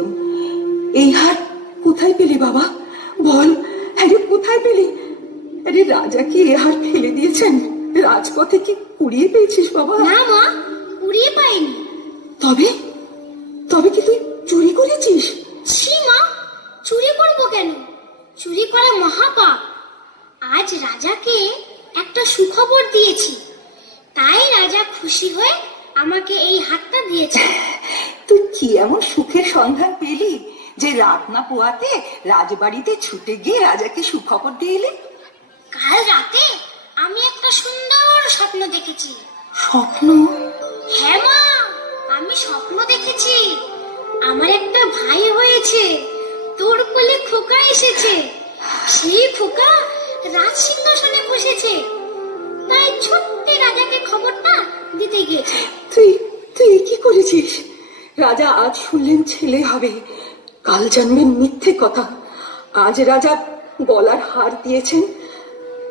এই হার কোথায় পেলি বাবা? বল, হ্যাঁ রে, কোথায় পেলি? আরে রাজা কি এ হার ফেলে দিয়েছেন? রাজপথে কি কুড়িয়ে পেয়েছিস বাবা? না মা, কুড়িয়ে পাইনি। তবে তবে কি তুই চুরি করেছিস? ছি মা, চুরি করব কেন? চুরি করা মহাপাপ। আজ রাজাকে একটা সুখবর দিয়েছি, তাই রাজা খুশি হয়ে আমাকে এই হাতটা দিয়েছে। তুই কি এমন সুখের সন্ধান পেলি যে রাত না পোয়াতে রাজবাড়িতে ছুটে গিয়ে রাজাকে সুখবর দিয়ে এলি? কাল রাতে আমি একটা সুন্দর স্বপ্ন দেখেছি। স্বপ্ন? হ্যাঁ মা, আমি স্বপ্ন দেখেছি আমার একটা ভাই হয়েছে, তোর কোলে খোকা এসেছে, সেই খোকা রাজ সিংহাসনে বসেছে, তাই ছুটতে রাজাকে খবরটা দিতে গিয়েছে। তুই কি করেছিস? রাজা আজ শুনলেন ছেলে হবে, কাল জানবেন মিথ্যে কথা। আজ রাজা গলার হার দিয়েছেন,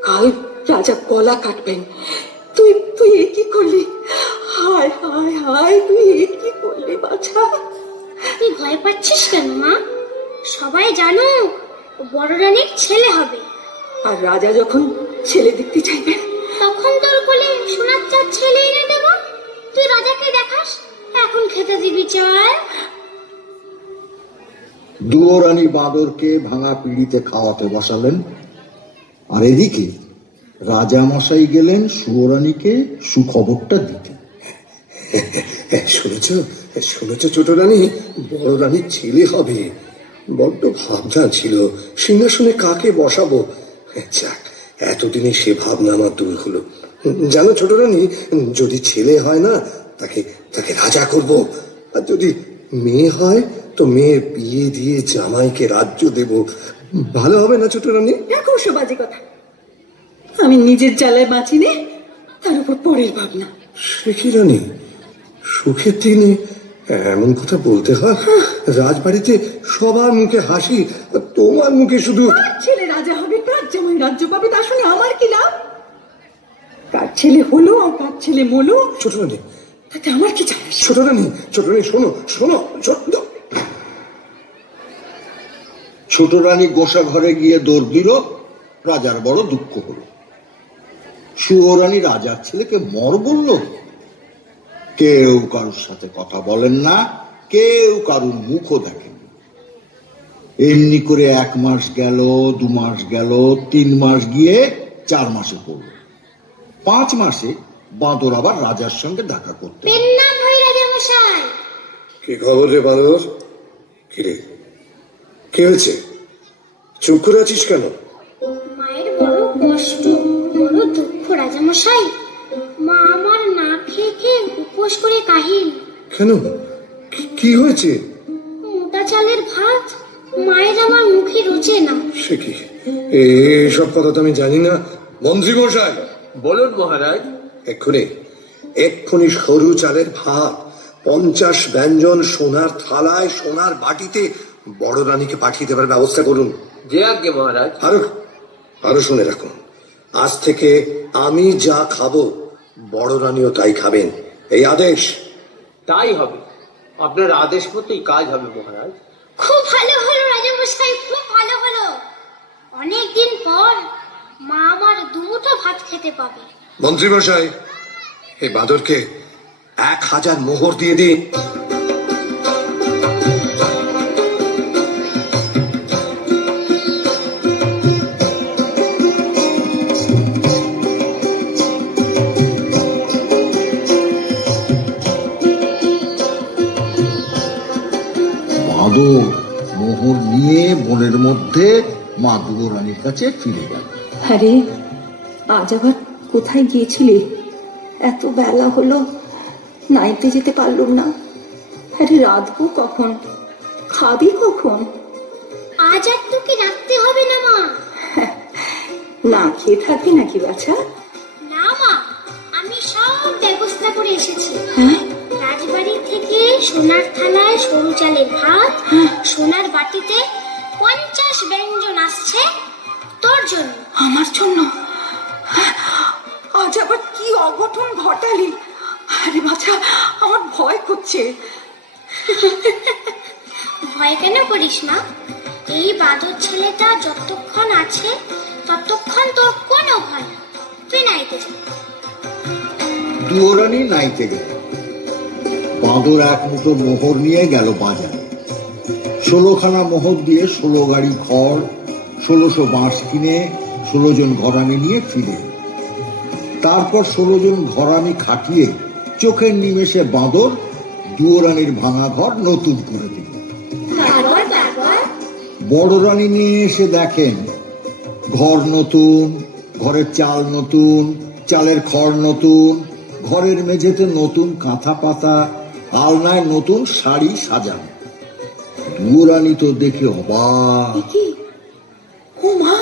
কাল রাজা গলা কাটবেন। তুই এ কি করলি? হায় হায় হায়, তুই এ কি করলি বাছা? তুই ভয় পাচ্ছিস কেন মা? সবাই জানো বড় রানীর ছেলে হবে। আর রাজা যখন ছেলে দেখতে চাইবেন তখন তোর কোলে সোনার চাঁদ ছেলে এনে দেব, তুই রাজাকে দেখাস। এখন খেতে দিবি চল। দুয়োরানী বাঁদরকে ভাঙা পিঁড়িতে খাওয়াতে বসালেন, আর এদিকে রাজা মশাই গেলেন সুয়োরানীকে সুখবরটা দিতে। শুনেছ শুনেছ ছোট রানী, বড় রানীর ছেলে হবে। বড্ড ভাবনা ছিল সিংহাসনে কাকে বসাবো। যাক, এতদিনে সে ভাবনা আমার দূর হলো। জানো ছোট রানী, যদি ছেলে হয় না তাকে তাকে রাজা করব, আর যদি মেয়ে হয় তো মেয়ের বিয়ে দিয়ে জামাইকে রাজ্য দেব। ভালো হবে না ছোট রানী? দেখো সে বাজে কথা। আমি নিজের জ্বালায় বাঁচি নে, তার উপর পরের ভাবনা। সে কি রানী, সুখের দিনে এমন কথা বলতে হয়? রাজবাড়িতে সবার মুখে হাসি, তোমার মুখে শুধু ছেলে রাজা হবে, কার জামাই রাজ্য পাবে, তা শুনে আমার কি লাভ? কার ছেলে হলো আর কার ছেলে মলো, ছোট রানী, তাতে আমার কি যায় আসে? ছোট রানী, ছোট রানী, শোনো শোনো। ছোট রানী গোসা ঘরে গিয়ে দৌড় দিল। রাজার বড় দুঃখ হলো। সুয়োরানী রাজার ছেলেকে মর বলল। কেউ কারুর সাথে কথা বলেন না, কেউ কারুর মুখও দেখেন। এমনি করে 1 মাস গেল, 2 মাস গেল, 3 মাস গিয়ে 4 মাসে পড়ল। 5 মাসে বাঁদর আবার রাজার সঙ্গে দেখা করতে। কি খবর রে বাঁদর? কিরে, কি হয়েছে? চুপ করে আছিস কেন? মায়ের বড় কষ্ট, বড় দুঃখ রাজামশাই। মা আমার না খেয়ে খেয়ে উপোস করে কাহিল। কেন, কি হয়েছে? মোটা চালের ভাত মায়ের আমার মুখে রুচে না। সে কি, এসব কথা তো আমি জানি না। মন্ত্রী মশাই, বলুন মহারাজ। এক্ষুনি সরু চালের ভাত 50 ব্যঞ্জন সোনার থালায় সোনার বাটিতে বড় রানীকে পাঠিয়ে দেবার ব্যবস্থা করুন। যে আজ্ঞে মহারাজ। আরো শুনে রাখুন, আজ থেকে আমি যা খাবো বড় রানীও তাই খাবেন, এই আদেশ। তাই হবে, আপনার আদেশ মতোই কাজ হবে মহারাজ। খুব ভালো হলো রাজামশাই, খুব ভালো হলো। অনেকদিন পর মা আমার 2 মুঠো ভাত খেতে পাবে। মন্ত্রী মশাই, এই বাঁদরকে 1000 মোহর দিয়ে দিন। বাঁদর মোহর নিয়ে বনের মধ্যে মা দুয়োরানীর কাছে ফিরে গেল। আরে আজ আবার কোথায় গিয়েছিলে? এত বেলা হলো, নাইতে যেতে পারলুম না। আরে রাঁধবো কখন, খাবি কখন? আজ আর তোকে রাখতে হবে না মা। না খেয়ে থাকবি নাকি বাছা? না মা, আমি সব ব্যবস্থা করে এসেছি। রাজবাড়ি থেকে সোনার থালায় সরু চালের ভাত, সোনার বাটিতে 50 ব্যঞ্জন আসছে তোর জন্য। আমার জন্য? আজ আবার কি অঘটন ঘটালি? আরে বাছা, আমার ভয় করছে। ভয় কেন করিস না? এই বাদর ছেলেটা যতক্ষণ আছে ততক্ষণ তোর কোনো ভয় না। তুই নাইতে যা। দুয়োরানী নাইতে গেল। বাঁদর 1 মুঠো মোহর নিয়ে গেল বাজারে। 16খানা মোহর দিয়ে 16 গাড়ি খড়, 1600 বাঁশ কিনে 16 জন ঘরামি নিয়ে ফিরে। তারপর 16 জন ঘরামি খাটিয়ে চোখের নিমেষে বাঁদর দুয়োরানীর ভাঙা ঘর নতুন করে দিল। বড় রানী নিয়ে এসে দেখেন ঘর নতুন, ঘরের চাল নতুন, চালের খড় নতুন, ঘরের মেঝেতে নতুন কাঁথা পাতা, আলনায় নতুন শাড়ি সাজানো। দুয়োরানী তো দেখে অবাক। ও মা,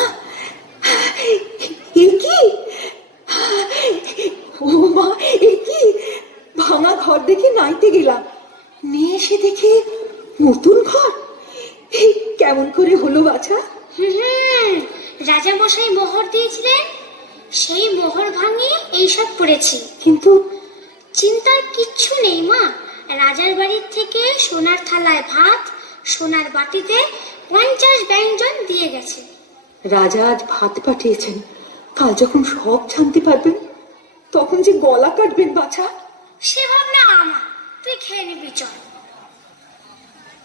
ভাঙা ঘর দেখে নাইতে গেলাম, নিয়ে এসে দেখি নতুন ঘর। কেমন করে হলো বাছা? রাজামশাই মোহর দিয়েছিলেন, সেই মোহর ভাঙিয়ে এইসব করেছি। কিন্তু চিন্তার কিচ্ছু নেই মা। রাজার বাড়ির থেকে সোনার থালায় ভাত, সোনার বাটিতে 50 ব্যঞ্জন দিয়ে গেছে। রাজা আজ ভাত পাঠিয়েছেন, কাল যখন সব জানতে পারবেন তখন যে গলা কাটবেন বাছা। সে ভাবনা আমার, তুই খেয়ে নিবি চল।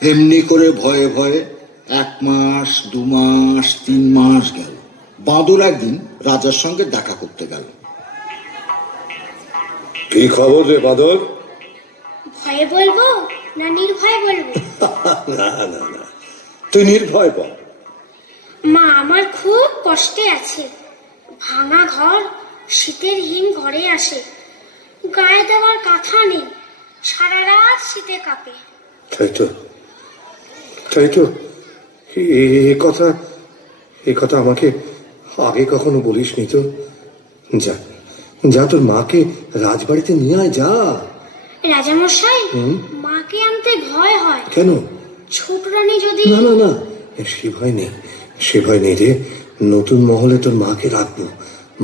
এমনি করে ভয়ে ভয়ে 1 মাস, 2 মাস, 3 মাস গেল। বাঁদর একদিন রাজার সঙ্গে দেখা করতে গেল। কি খবর রে বাঁদর? ভয়ে বলবো না নির্ভয়ে বলবো? না না না, তুই নির্ভয় বল। মা আমার খুব কষ্টে আছে। ভাঙা ঘর, শীতের হিম ঘরে আসে, গায়ে দেওয়ার কাঁথা নেই, সারা রাত শীতে কাঁপে। তাই তো, এ কথা আমাকে আগে কখনো বলিসনি তো। যা যা, তোর মাকে রাজবাড়িতে নিয়ে আয়, যা। রাজামশাই, মাকে আনতে ভয় হয়। কেন? ছোট রানী যদি... না না না, সে ভয় নেই, সে ভয় নেই রে। নতুন মহলে তোর মাকে রাখবো,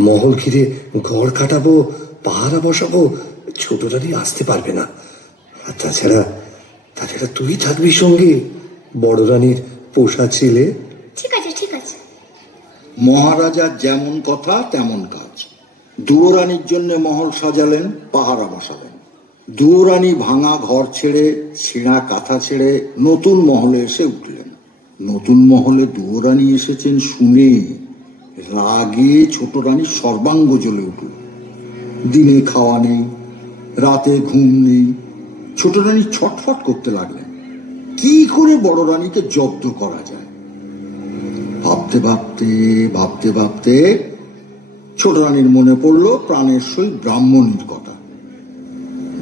মহল ঘিরে ঘর কাটাবো, পাহারা বসাবো, ছোট রানী আসতে পারবে না। আর তাছাড়া তুই থাকবি সঙ্গে, বড় রানীর পোষা ছেলে। ঠিক আছে ঠিক আছে। মহারাজার যেমন কথা তেমন কাজ। দুয়োরানীর জন্য মহল সাজালেন, পাহারা বসালেন। দুয়োরানী ভাঙা ঘর ছেড়ে, ছিঁড়া কাঁথা ছেড়ে নতুন মহলে এসে উঠলেন। নতুন মহলে দুয়োরানী এসেছেন শুনে রাগে ছোট রানীর সর্বাঙ্গ জ্বলে উঠল। দিনে খাওয়া নেই, রাতে ঘুম নেই। ছোট রানী ছটফট করতে লাগলেন কি করে বড় রানীকে জব্দ করা যায়। ভাবতে ভাবতে ভাবতে ভাবতে ছোট রানীর মনে পড়ল প্রাণের সহিত ব্রাহ্মণীর কথা।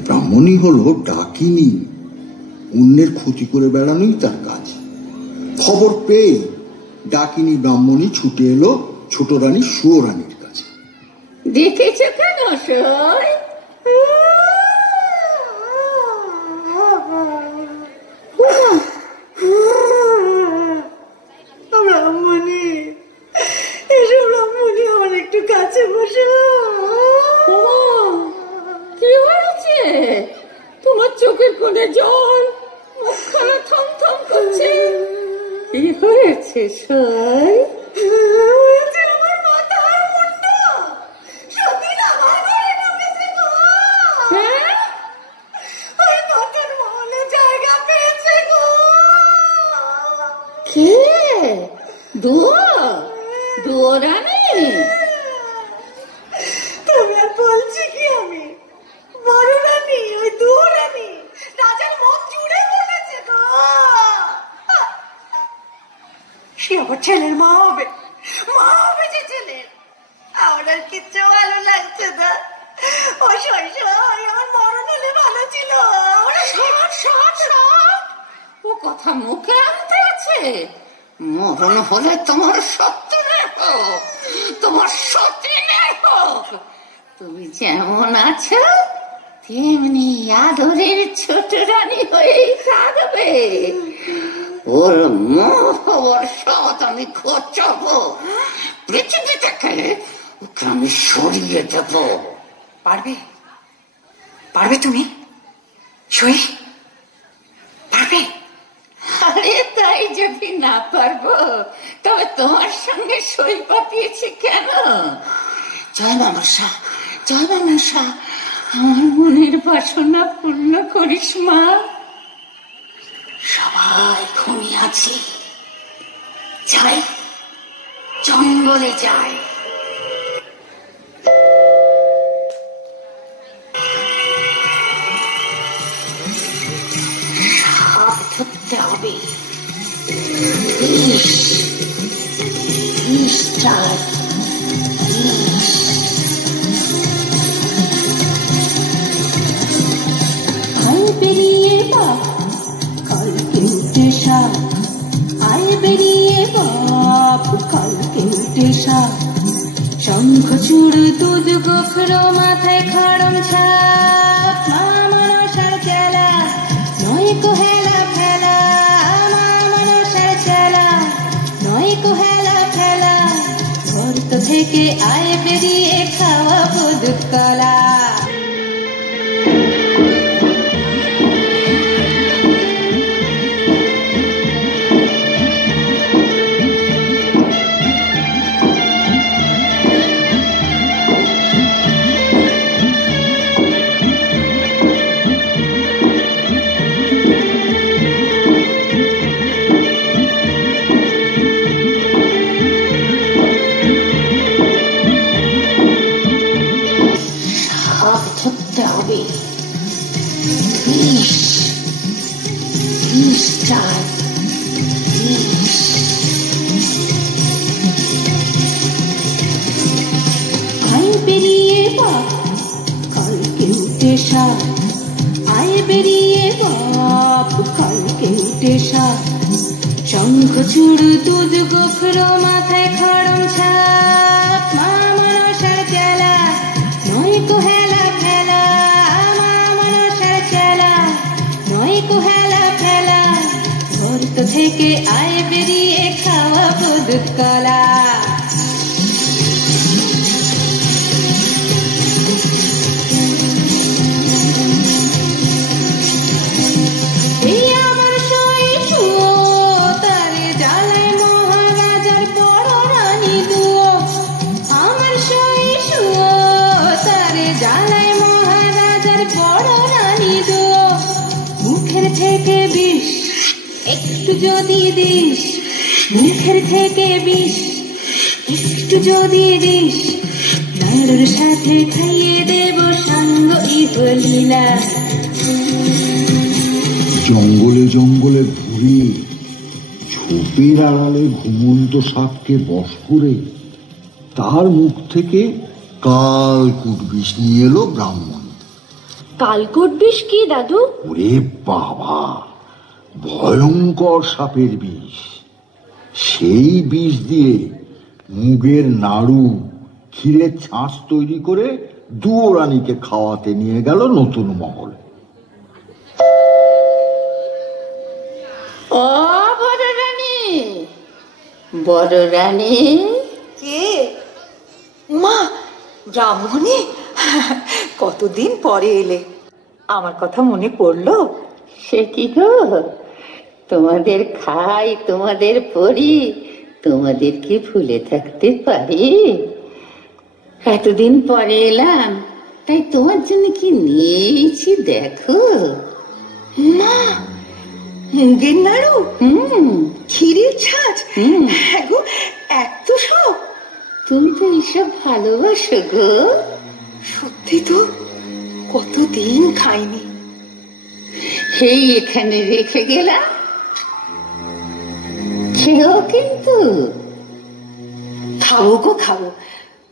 ব্রাহ্মণী হলো ডাকিনী, অন্যের ক্ষতি করে বেড়ানোই তার কাজ। খবর পেয়ে ডাকিনী ব্রাহ্মণী ছুটে এলো ছোট রানী সুয়োরানীর কাছে। দেখেছ কেন সই? ব্রাহ্মণী, এসো ব্রাহ্মণী, আমার একটু কাছে বসো। কি হয়েছে? তোমার চোখের কোণে জল, মুখখানা থমথম করছে। কি হয়েছে সই? আমার মাথার মুন্ড সতীন আমার ঘরে ঢুকেছে গো। ওই নতুন মহলে জায়গা পেয়েছে গো। কে? দুয়োরানী? তবে আর বলছি কি আমি, বড় রানী, ওই দুয়োরানী রাজার মন জুড়ে বলেছে গো। সে আবার ছেলের মা হবে, মা হবে যে ছেলের। আমার আর কিচ্ছু ভালো লাগছে না। ও শৈশব আমার মরণ হলে ভালো ছিল। ও কথা মুখে আনতে আছে? মরণ হলে তোমার সত্যের হোক, তোমার সতীনের হোক। তুমি যেমন আছো তেমনি আদরের ছোট রানী হয়েই থাকবে। ওর মোহ ওর সৎ আমি খোঁচাবো, পৃথিবী থেকে ওকে আমি সরিয়ে দেব। পারবে তুমি সই? পারবে? আরে তাই যদি না পারবো তবে তোমার সঙ্গে সই পাতিয়েছি কেন? জয় মামসা, জয় মামসা, আমার মনের বাসনা পূর্ণ করিস মা। সবাই ঘুমিয়ে আছি, যাই জঙ্গলে যাই। সাপ ধরতে হবে। আয় বেরিয়ে বাপ কালকে উঠে সাপ, আয় বেরিয়ে বাপ কালকে উঠে সাপ। শঙ্খ চূড় দুধ গোখর মাথায় খড়ম ছাপ, মা মনসার চেলা নয় কো হেলা ফেলা, মা মনসার চেলা নয় কো হেলা ফেলা। ঘর থেকে আয় বেরিয়ে খাওয়াবো দুধ কলা। আয় বেরিয়ে বাপ কালকে উঠে সাপ, আয় বেরিয়ে বাপ কালকে উঠে সাপ। শঙ্খ চূড় দুধ গোখর মাথায় খড়ম ছাপ, মা মনসার চেলা নয় কো হেলা ফেলা, মা মনসার চেলা একটু যদি দিস মুখের থেকে বিষ, একটু যদি দিস নাড়ুর সাথে খাইয়ে দেব সঙ্গ ইহলীলা। জঙ্গলে জঙ্গলে ঘুরে ঝোপের আড়ালে ঘুমন্ত সাপকে বশ করে তার মুখ থেকে কালকুট বিষ নিয়ে এলো ব্রাহ্মণ। কালকুট বিষ কি দাদু? ওরে বাবা, ভয়ঙ্কর সাপের বিষ। সেই বিষ দিয়ে মুগের নাড়ু, ক্ষীরের ছাঁচ তৈরি করে দুয়োরানীকে খাওয়াতে নিয়ে গেল নতুন মহল। ও বড় রানী, বড় রানী। কে মা? ব্রাহ্মণী, কতদিন পরে এলে, আমার কথা মনে পড়লো? সে কি গো, তোমাদের খাই, তোমাদের পড়ি, তোমাদের কি ভুলে থাকতে পারি? এতদিন পরে এলাম, তাই তোমার জন্য কি নিয়েছি দেখো। মা, মুগের নাড়ু, ক্ষীরের ছাঁচ, হ্যাঁ গো, এত সব। তুমি তো এইসব ভালোবাসো গো। সত্যি তো, কতদিন খাইনি। এই এখানে রেখে গেলাম, খেও কিন্তু। খাবো গো খাবো,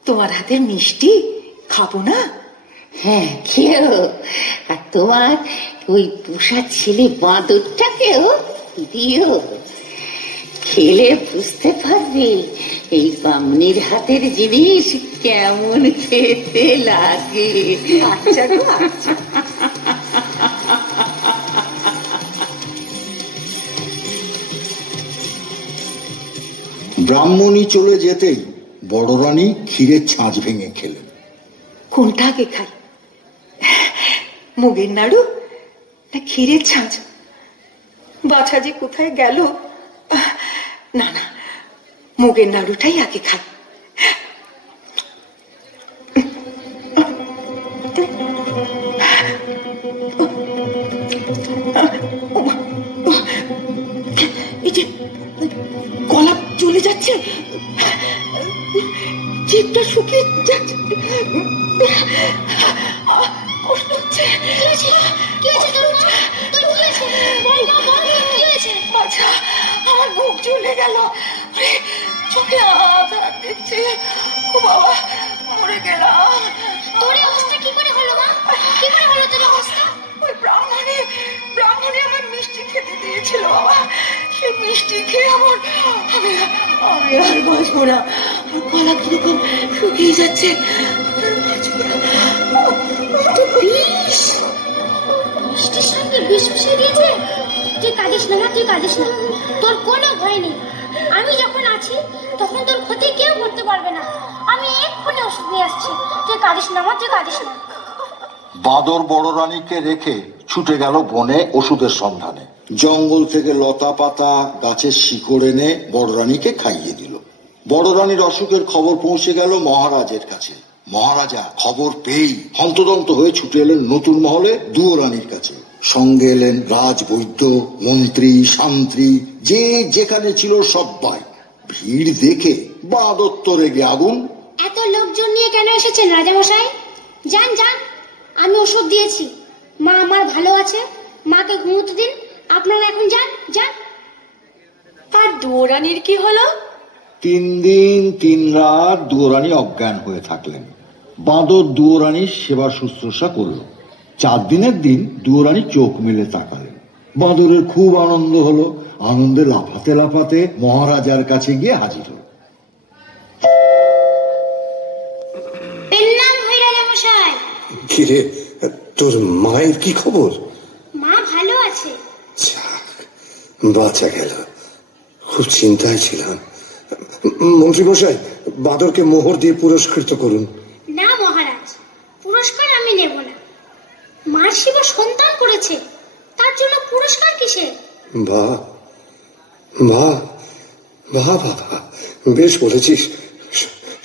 তোমার হাতের মিষ্টি খাবো না? হ্যাঁ খেও, আর তোমার ওই পোষা ছেলে বাঁদরটাকেও দিও। খেলে বুঝতে পারবে এই বামনির হাতের জিনিস কেমন খেতে লাগে। আচ্ছা গো আচ্ছা। ব্রাহ্মণী চলে যেতেই বড় রানী ক্ষীরের ছাঁচ ভেঙে খেলেন। কোনটা আগে খাই, মুগের নাড়ু না ক্ষীরের ছাঁচ? বাছা যে কোথায় গেল। না না, মুগের নাড়ুটাই আগে খাই। এই যে গলা চলে যাচ্ছে, জিভটা শুকিয়ে যাচ্ছে, কষ্ট হচ্ছে। আচ্ছা, আমার বুক চলে গেল, চোখে আধার দিচ্ছে। ও বাবা, মরে গেলাম। তোর অবস্থা কি করে হলো মা? কি করে হলো তোর অবস্থা? ওই ব্রাহ্মণী আমার মিষ্টি খেতে দিয়েছিল বাবা। সেই মিষ্টি খেয়ে আমি আর বাঁচবো না। গলা কিরকম শুকিয়ে যাচ্ছে। মিষ্টির সঙ্গে বিষ মিশিয়ে দিয়েছে। তুই কাঁদিস না মা, তুই কাঁদিস না, তোর কোনো ভয় নেই। আমি যখন আছি তখন তোর ক্ষতি কেউ করতে পারবে না। আমি এক্ষুনি ওষুধ নিয়ে আসছি, তুই কাঁদিস না মা, তুই কাঁদিস না। বাঁদর বড় রানীকে রেখে ছুটে গেল বনে ওষুধের সন্ধানে। জঙ্গল থেকে লতা পাতা, গাছের শিকড় এনে বড় রানীকে খাইয়ে দিল। বড় রানীর অসুখের খবর পৌঁছে গেল মহারাজের কাছে। মহারাজা খবর পেয়েই হন্তদন্ত হয়ে ছুটে এলেন নতুন মহলে দুয়োরানীর কাছে। সঙ্গে এলেন রাজবৈদ্য, মন্ত্রী, শান্ত্রী, যে যেখানে ছিল সবাই। ভিড় দেখে বাঁদর তো রেগে আগুন। এত লোকজন নিয়ে কেন এসেছেন রাজামশাই? যান যান, আমি ওষুধ দিয়েছি, মা আমার ভালো আছে, মাকে ঘুমোতে দিন। আপনারা এখন যান যান। আর দুয়োরানীর কি হলো? 3 দিন 3 রাত দুয়োরানী অজ্ঞান হয়ে থাকলেন। বাঁদর দুয়োরানীর সেবা শুশ্রূষা করল। 4 দিনের দিন দুয়োরানী চোখ মেলে তাকালেন। বাঁদরের খুব আনন্দ হলো। আনন্দে লাফাতে লাফাতে মহারাজার কাছে গিয়ে হাজির হল। কিরে, তোর মায়ের কি খবর? মা ভালো আছে। বাঁচা গেল, খুব চিন্তায় ছিলাম। মন্ত্রী মশাই, বাঁদরকে মোহর দিয়ে পুরস্কৃত করুন। না মহারাজ, পুরস্কার আমি নেব না। মার সেবা সন্তান করেছে, তার জন্য পুরস্কার কিসে? বাহ বাহ বাহ বাবা, বেশ বলেছিস।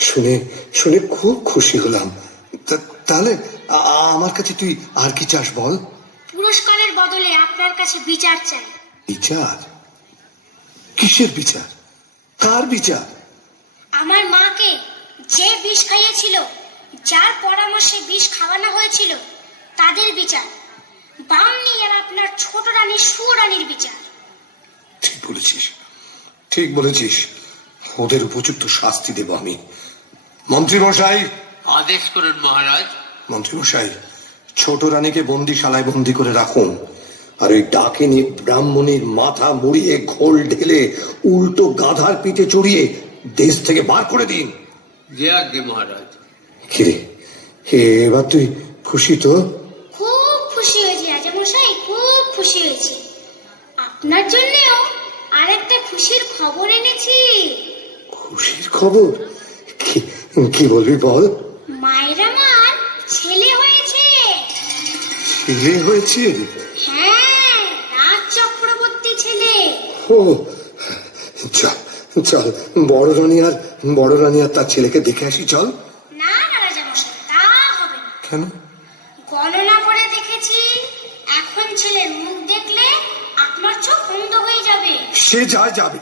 শুনে শুনে খুব খুশি হলাম। তাহলে আমার কাছে তুই আর কি চাস বল? পুরস্কারের বদলে আপনার কাছে বিচার চাই। বিচার? কিসের বিচার? কার বিচার? আমার মাকে যে বিষ খাইয়েছিল, যার পরামর্শে বিষ খাওয়ানো হয়েছিল, তাদের বিচার। বামনি আর আপনার ছোট রানী সুরানীর বিচার। ঠিক বলেছিস, ঠিক বলেছিস। ওদের উপযুক্ত শাস্তি দেব আমি। মন্ত্রী মশাই, আদেশ করুন মহারাজ। মন্ত্রী মশাই, ছোট রানীকে বন্দিশালায় বন্দি করে রাখুন, আর ওই ডাকিনী ব্রাহ্মণীর মাথা মুড়িয়ে ঘোল ঢেলে উল্টো গাধার পিঠে চড়িয়ে দেশ থেকে বার করে দিন। যে আজ্ঞে মহারাজ। কিরে, এবার তুই খুশি তো? খুব খুশি হয়েছি রাজামশাই, খুব খুশি হয়েছি। আপনার জন্যও আর একটা খুশির খবর এনেছি। খুশির খবর? কি বলবি বল। মায়ের আমার ছেলে হয়েছে। ছেলে হয়েছে? হ্যাঁ, রাজ চক্রবর্তী ছেলে। ও চল চল, বড় রানী আর তার ছেলেকে দেখে আসি। চল। না না রাজামশাই, তা হবে না। কেন? গণনা করে দেখেছি, এখন ছেলের মুখ দেখলে আপনার চোখ বন্ধ হয়ে যাবে। সে যা যাবে।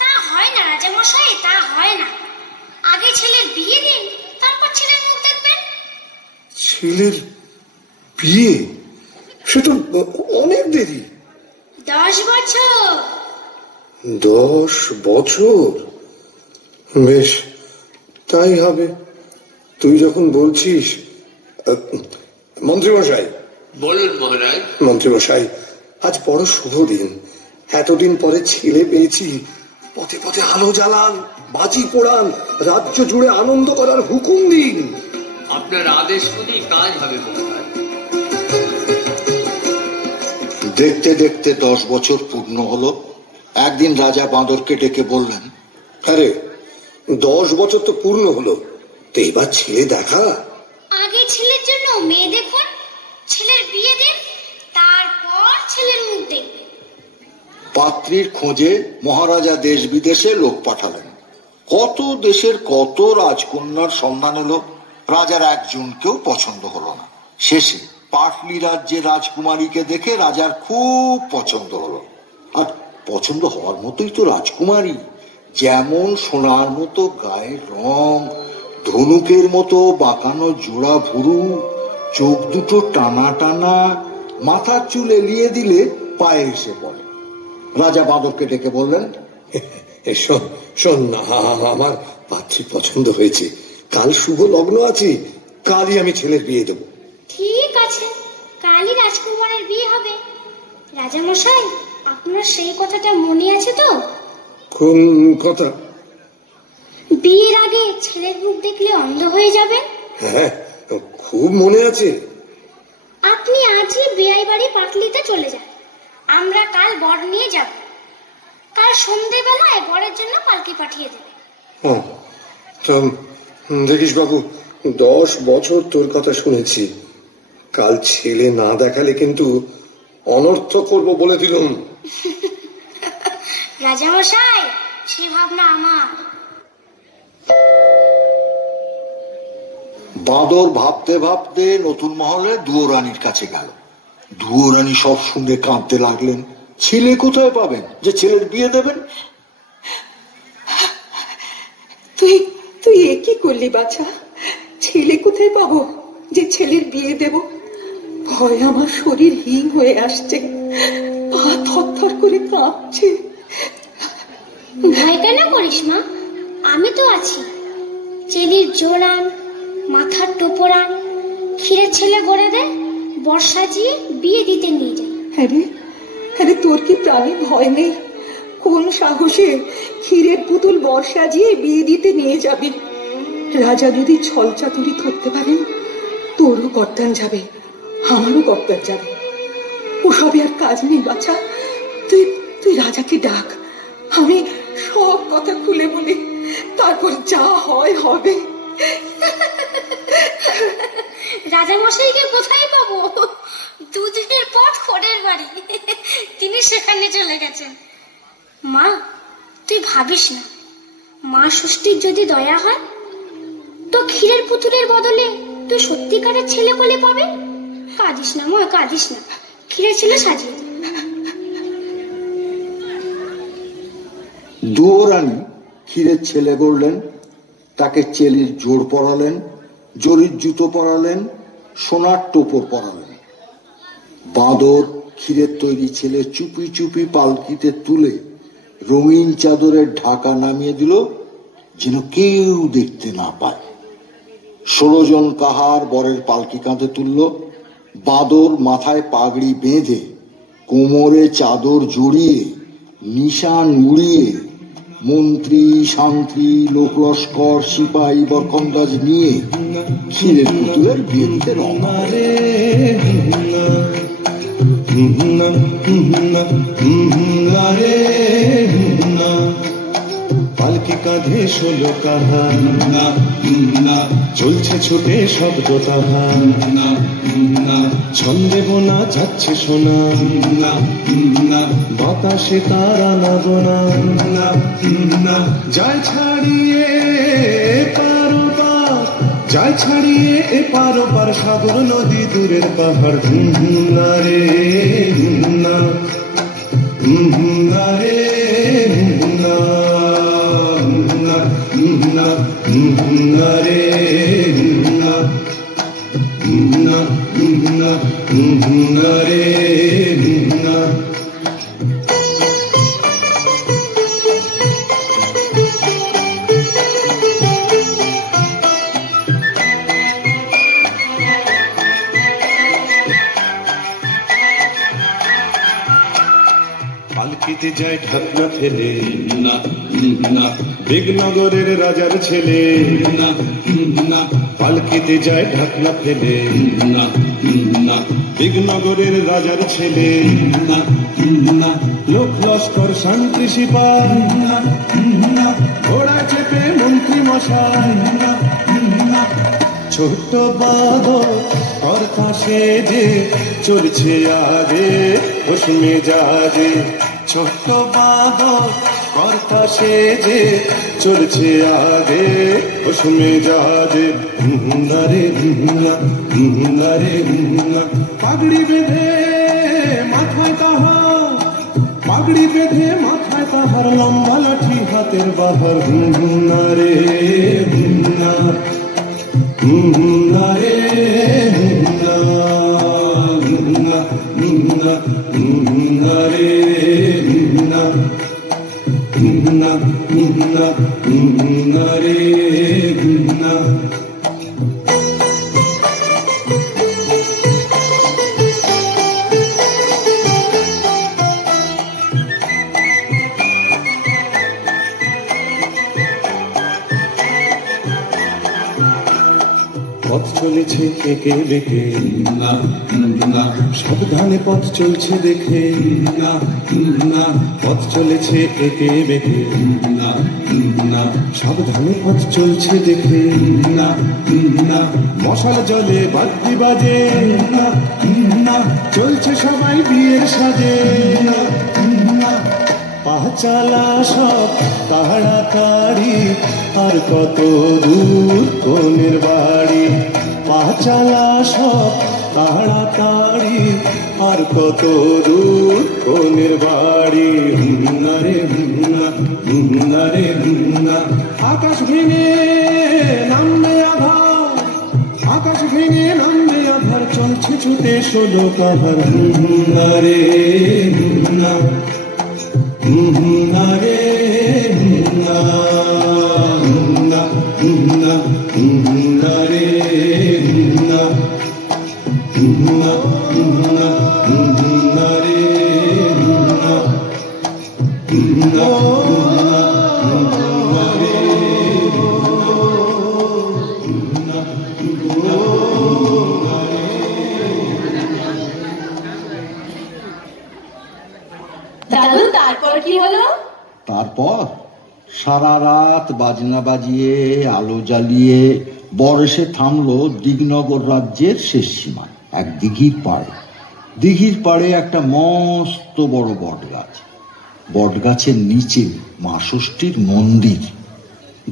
তা হয় না রাজামশাই, তা হয় না। আগে ছেলের বিয়ে দিন, তারপর ছেলের মুখ দেখবেন। ছেলের বিয়ে? সে তো অনেক দেরি। 10 বছর। 10 বছর? বেশ, তাই হবে, তুই যখন বলছিস। মন্ত্রী মশাই। বলুন মহারাজ। মন্ত্রী মশাই, আজ বড় শুভ দিন। এতদিন পরে ছেলে পেয়েছি। পথে পথে আলো জ্বালান, বাজি পোড়ান, রাজ্য জুড়ে আনন্দ করার হুকুম দিন। আপনার আদেশ শুনেই কাজ হবে মহারাজ। দেখতে দেখতে 10 বছর পূর্ণ হলো। একদিন রাজা বাঁদরকে ডেকে বললেন, আরে 10 বছর তো পূর্ণ হলো, তো এবার ছেলে দেখা। আগে ছেলের জন্য মেয়ে দেখুন, ছেলের বিয়ে দিন, তারপর ছেলের মুখ দেখবেন। পাত্রীর খোঁজে মহারাজা দেশ বিদেশে লোক পাঠালেন। কত দেশের কত রাজকন্যার সন্ধান এলো, রাজার একজনকেও পছন্দ হলো না। শেষে পাটলি রাজ্যের রাজকুমারীকে দেখে রাজার খুব পছন্দ হলো। আর পছন্দ হওয়ার মতোই তো রাজকুমারী, যেমন সোনার মতো গায়ের রং, ধনুকের মতো বাঁকানো জোড়া ভুরু, চোখ দুটো টানা টানা, মাথার চুল এলিয়ে দিলে পায়ে এসে পড়ে। রাজা বাঁদরকে ডেকে বললেন, শোন, আমার পাত্রী পছন্দ হয়েছে, কাল শুভ লগ্ন আছে, কালই আমি ছেলের বিয়ে দেব। ঠিক আছে, কালই রাজকুমারের বিয়ে হবে। রাজামশাই, আপনার সেই কথাটা মনে আছে তো? কোন কথা? বিয়ের আগে ছেলের মুখ দেখলে অন্ধ হয়ে যাবেন। হ্যাঁ, খুব মনে আছে। আপনি আজই বেয়াই বাড়ি পাটলিতে চলে যান, আমরা কাল বর নিয়ে যাব। কাল সন্ধ্যেবেলায় বরের জন্য পালকি পাঠিয়ে দেবে। দেখিস বাবু, 10 বছর তোর কথা শুনেছি, কাল ছেলে না দেখালে কিন্তু অনর্থ করব বলে দিলুম। রাজামশাই, সে ভাবনা আমার। বাঁদর ভাবতে ভাবতে নতুন মহলে দুয়োরানীর কাছে গেল। দুয়োরানী সব শুনে কাঁদতে লাগলেন। ছেলে কোথায় পাবেন যে ছেলের বিয়ে দেবেন? তুই এ কি করলি বাছা? ছেলে কোথায় পাবো যে ছেলের বিয়ে দেব? ভয় আমার শরীর হিং হয়ে আসছে, পা থরথর করে কাঁপছে। ভয় কেন করিস মা, আমি তো আছি। চেলির জোড়ান, মাথার টোপরান, ক্ষীরের ছেলে গড়ে দেয়, বর্ষা জিয়ে বিয়ে দিতে নিয়ে যায়। হ্যাঁ, তোর কি প্রাণে ভয় নেই? কোন সাহসে ক্ষীরের পুতুল বর্ষা জিয়ে বিয়ে দিতে নিয়ে যাবি? রাজা যদি ছল চাতুরি ধরতে পারেন, তোরও কর্তান যাবে, আমারও কর্তান যাবে। ওসবে আর কাজ নেই বাছা। তুই রাজাকে ডাক, আমি সব কথা খুলে বলি, তারপর যা হয় হবে। রাজামশাইকে কোথায় পাবো? দুদিনের পথ খোড়ের বাড়ি, তিনি সেখানে চলে গেছেন। মা, তুই ভাবিস না, মা ষষ্ঠীর যদি দয়া হয় তো ক্ষীরের পুতুলের বদলে তুই সত্যিকারের ছেলে বলে পাবে। কাঁদিস না মা, কাঁদিস না, ক্ষীরের ছেলে সাজিয়ে দে। দুয়োরানী ক্ষীরের ছেলে গড়লেন, তাকে চেলির জোড় পরালেন, জরির জুতো পরালেন, সোনার টোপর পরালেন। বাঁদর ক্ষীরের তৈরি ছেলে চুপি চুপি পালকিতে তুলে রঙিন চাদরের ঢাকা নামিয়ে দিল, যেন কেউ দেখতে না পায়। 16 জন কাহার বরের পালকি কাঁধে তুলল। বাঁদর মাথায় পাগড়ি বেঁধে, কোমরে চাদর জড়িয়ে, নিশান উড়িয়ে, মন্ত্রী শান্ত্রী লোকলস্কর সিপাহী বরকন্দাজ নিয়ে ক্ষীরের পুতুলের বিয়ে দিতে রওনা। পালকি কাঁধে 16 কাহার, চলছে ছুটে শব্দ তাহার, ছন্দে বোনা যাচ্ছে সোনা, বাতাসে তার আনাগোনা, যায় ছাড়িয়ে পারো পার, যায় ছাড়িয়ে এপারো পার, সাগর নদী দূরের পাহাড়। না রে না, না রে না, না না রে না, না না না রে না। পালকিতে যায় ঢাকনা ফেলে, না না বিঘ্নগরের রাজার ছেলে, না না পালকিতে যায় ঢাকনা ফেলে, না না বিঘ্নগরের রাজার ছেলে, না না লোক লস্কর শান্তি সিপাহী, না না ঘোড়া চেপে মন্ত্রী মশাই, না না ছোট্ট বাঁদর কর্তা সেজে চলছে আগে হোশ মেজাজে, ছোট্ট বাঁদর কর্তা সেজে চলছে আগে হোশ মেজাজে। না রে না, না রে না, পাগড়ি বেঁধে মাথায় তাহার, পাগড়ি বেঁধে মাথায় তাহার, লম্বা লাঠি হাতের বাহার। না রে না, না রে না, না না না রে না, না না না রে না। পথ চলেছে একে দেখে, না না সাবধানে পথ চলছে দেখে, না না পথ চলেছে একে বেঁকে, না না সাবধানে পথ চলছে দেখে, না না মশাল জলে বাদ্যি বাজে, না না চলছে সবাই বিয়ের সাজে, না না পা চালা সব তাড়াতাড়ি, আর কত দূর কোনের বাড়ি। পা চালা সব তাড়াতাড়ি, আর কত দূর কোনের বাড়ি। না রে না, না রে না, আকাশ ভেঙে নামবে আধার, আকাশ ভেঙে নামবে আধার, চলছে ছুটে 16 কাহার। না রে না, না রে না, না না না রে না, না না না রে না, না না রে দাদু তারপর কি হলো? তারপর সারা রাত বাজনা বাজিয়ে আলো জ্বালিয়ে বর এসে থামলো দিগনগর রাজ্যের শেষ সীমায়, এক দিঘির পাড়ে। দিঘির পাড়ে একটা মস্ত বড় বট গাছ, বট গাছের নিচে মা ষষ্ঠীর মন্দির।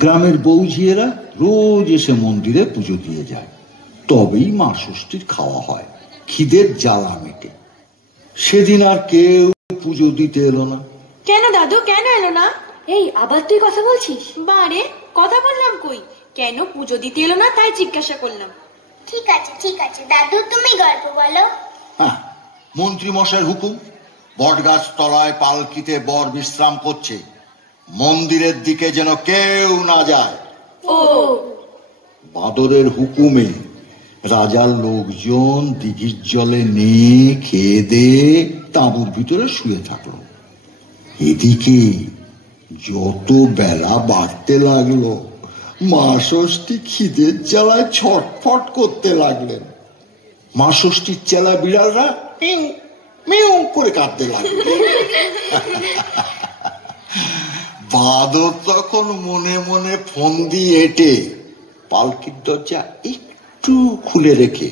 গ্রামের বৌঝিয়েরা রোজ এসে মন্দিরে পুজো দিয়ে যায়, তবেই মা ষষ্ঠীর খাওয়া হয়, খিদের জ্বালা মেটে। সেদিন আর কেউ পুজো দিতে এলো না। কেন দাদু, কেন এলো না? এই আবার তুই কথা বলছিস? বারে কথা বললাম কই, কেন পুজো দিতে এলো না তাই জিজ্ঞাসা করলাম। ঠিক আছে দাদু তুমি গল্প বলো। হ্যাঁ, মন্ত্রী মশাইয়ের হুকুম, বটগাছ তলায় পালকিতে বর বিশ্রাম করছে, মন্দিরের দিকে যেন কেউ না যায়। ও বাদরের হুকুমে রাজার লোকজন দিঘির জলে নিয়ে খেয়ে দিয়ে তাঁবুর ভিতরে শুয়ে থাকলো। এদিকে যত বেলা বাড়তে লাগলো, মা ষষ্ঠী খিদের জ্বালায় ছটফট করতে লাগলেন। মা ষষ্ঠীর চেলা বিড়ালরা মিউ মিউ করে কাঁদতে লাগলো। বাদর তখন মনে মনে ফন্দি এঁটে পালকির দরজা একটু খুলে রেখে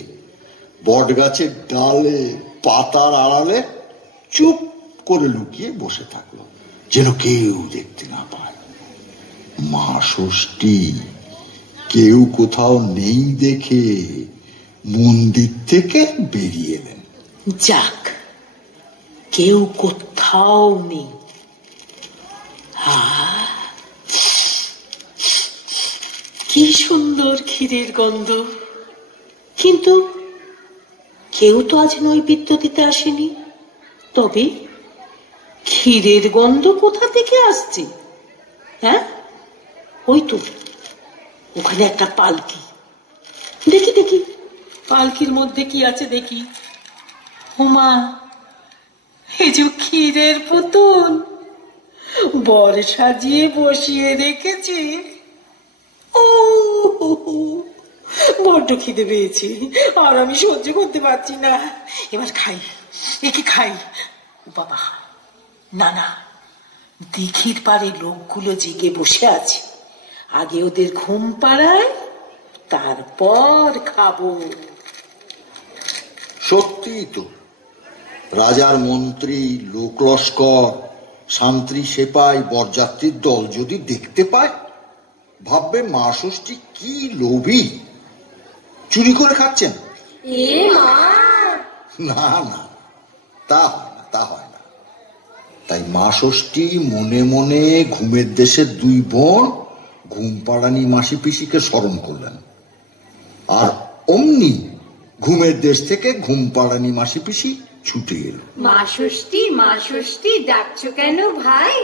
বট গাছের ডালে পাতার আড়ালে চুপ করে লুকিয়ে বসে থাকলো, যেন কেউ দেখতে না পায়। মা ষষ্ঠী কেউ কোথাও নেই দেখে মন্দির থেকে বেরিয়ে এলেন। যাক, কেউ কোথাও নেই। কি সুন্দর ক্ষীরের গন্ধ, কিন্তু কেউ তো আজ নৈবেদ্য দিতে আসেনি। তবে ক্ষীরের গন্ধ কোথা থেকে আসছে? হ্যাঁ, ওই তো ওখানে একটা পালকি। দেখি দেখি পালকির মধ্যে কি আছে দেখি। ওমা, এই যে ক্ষীরের পুতুল বর সাজিয়ে বসিয়ে রেখেছে। ও বড্ড খিদে পেয়েছি, আর আমি সহ্য করতে পারছি না। এবার খাই, একে খাই। বাবা, না না, দিঘির পাড়ে লোকগুলো জেগে বসে আছে, আগে ওদের ঘুম পাড়ায়, তারপর খাবো। সত্যি তো, রাজার মন্ত্রী, লোক লস্কর, শান্তি সেপাই, বরযাত্রীর দল যদি দেখতে পায়, ভাববে মা ষষ্ঠী কি লোভী, চুরি করে খাচ্ছেন। না না, তা হয় না। তাই মা ষষ্ঠী মনে মনে ঘুমের দেশের দুই বোন ঘুম পাড়ানি মাসি পিসিকে স্মরণ করলেন, আর অমনি ঘুমের দেশ থেকে ঘুম পাড়ানি মাসি পিসি ছুটে এলো। মা ষষ্ঠী ডাকছো কেন ভাই?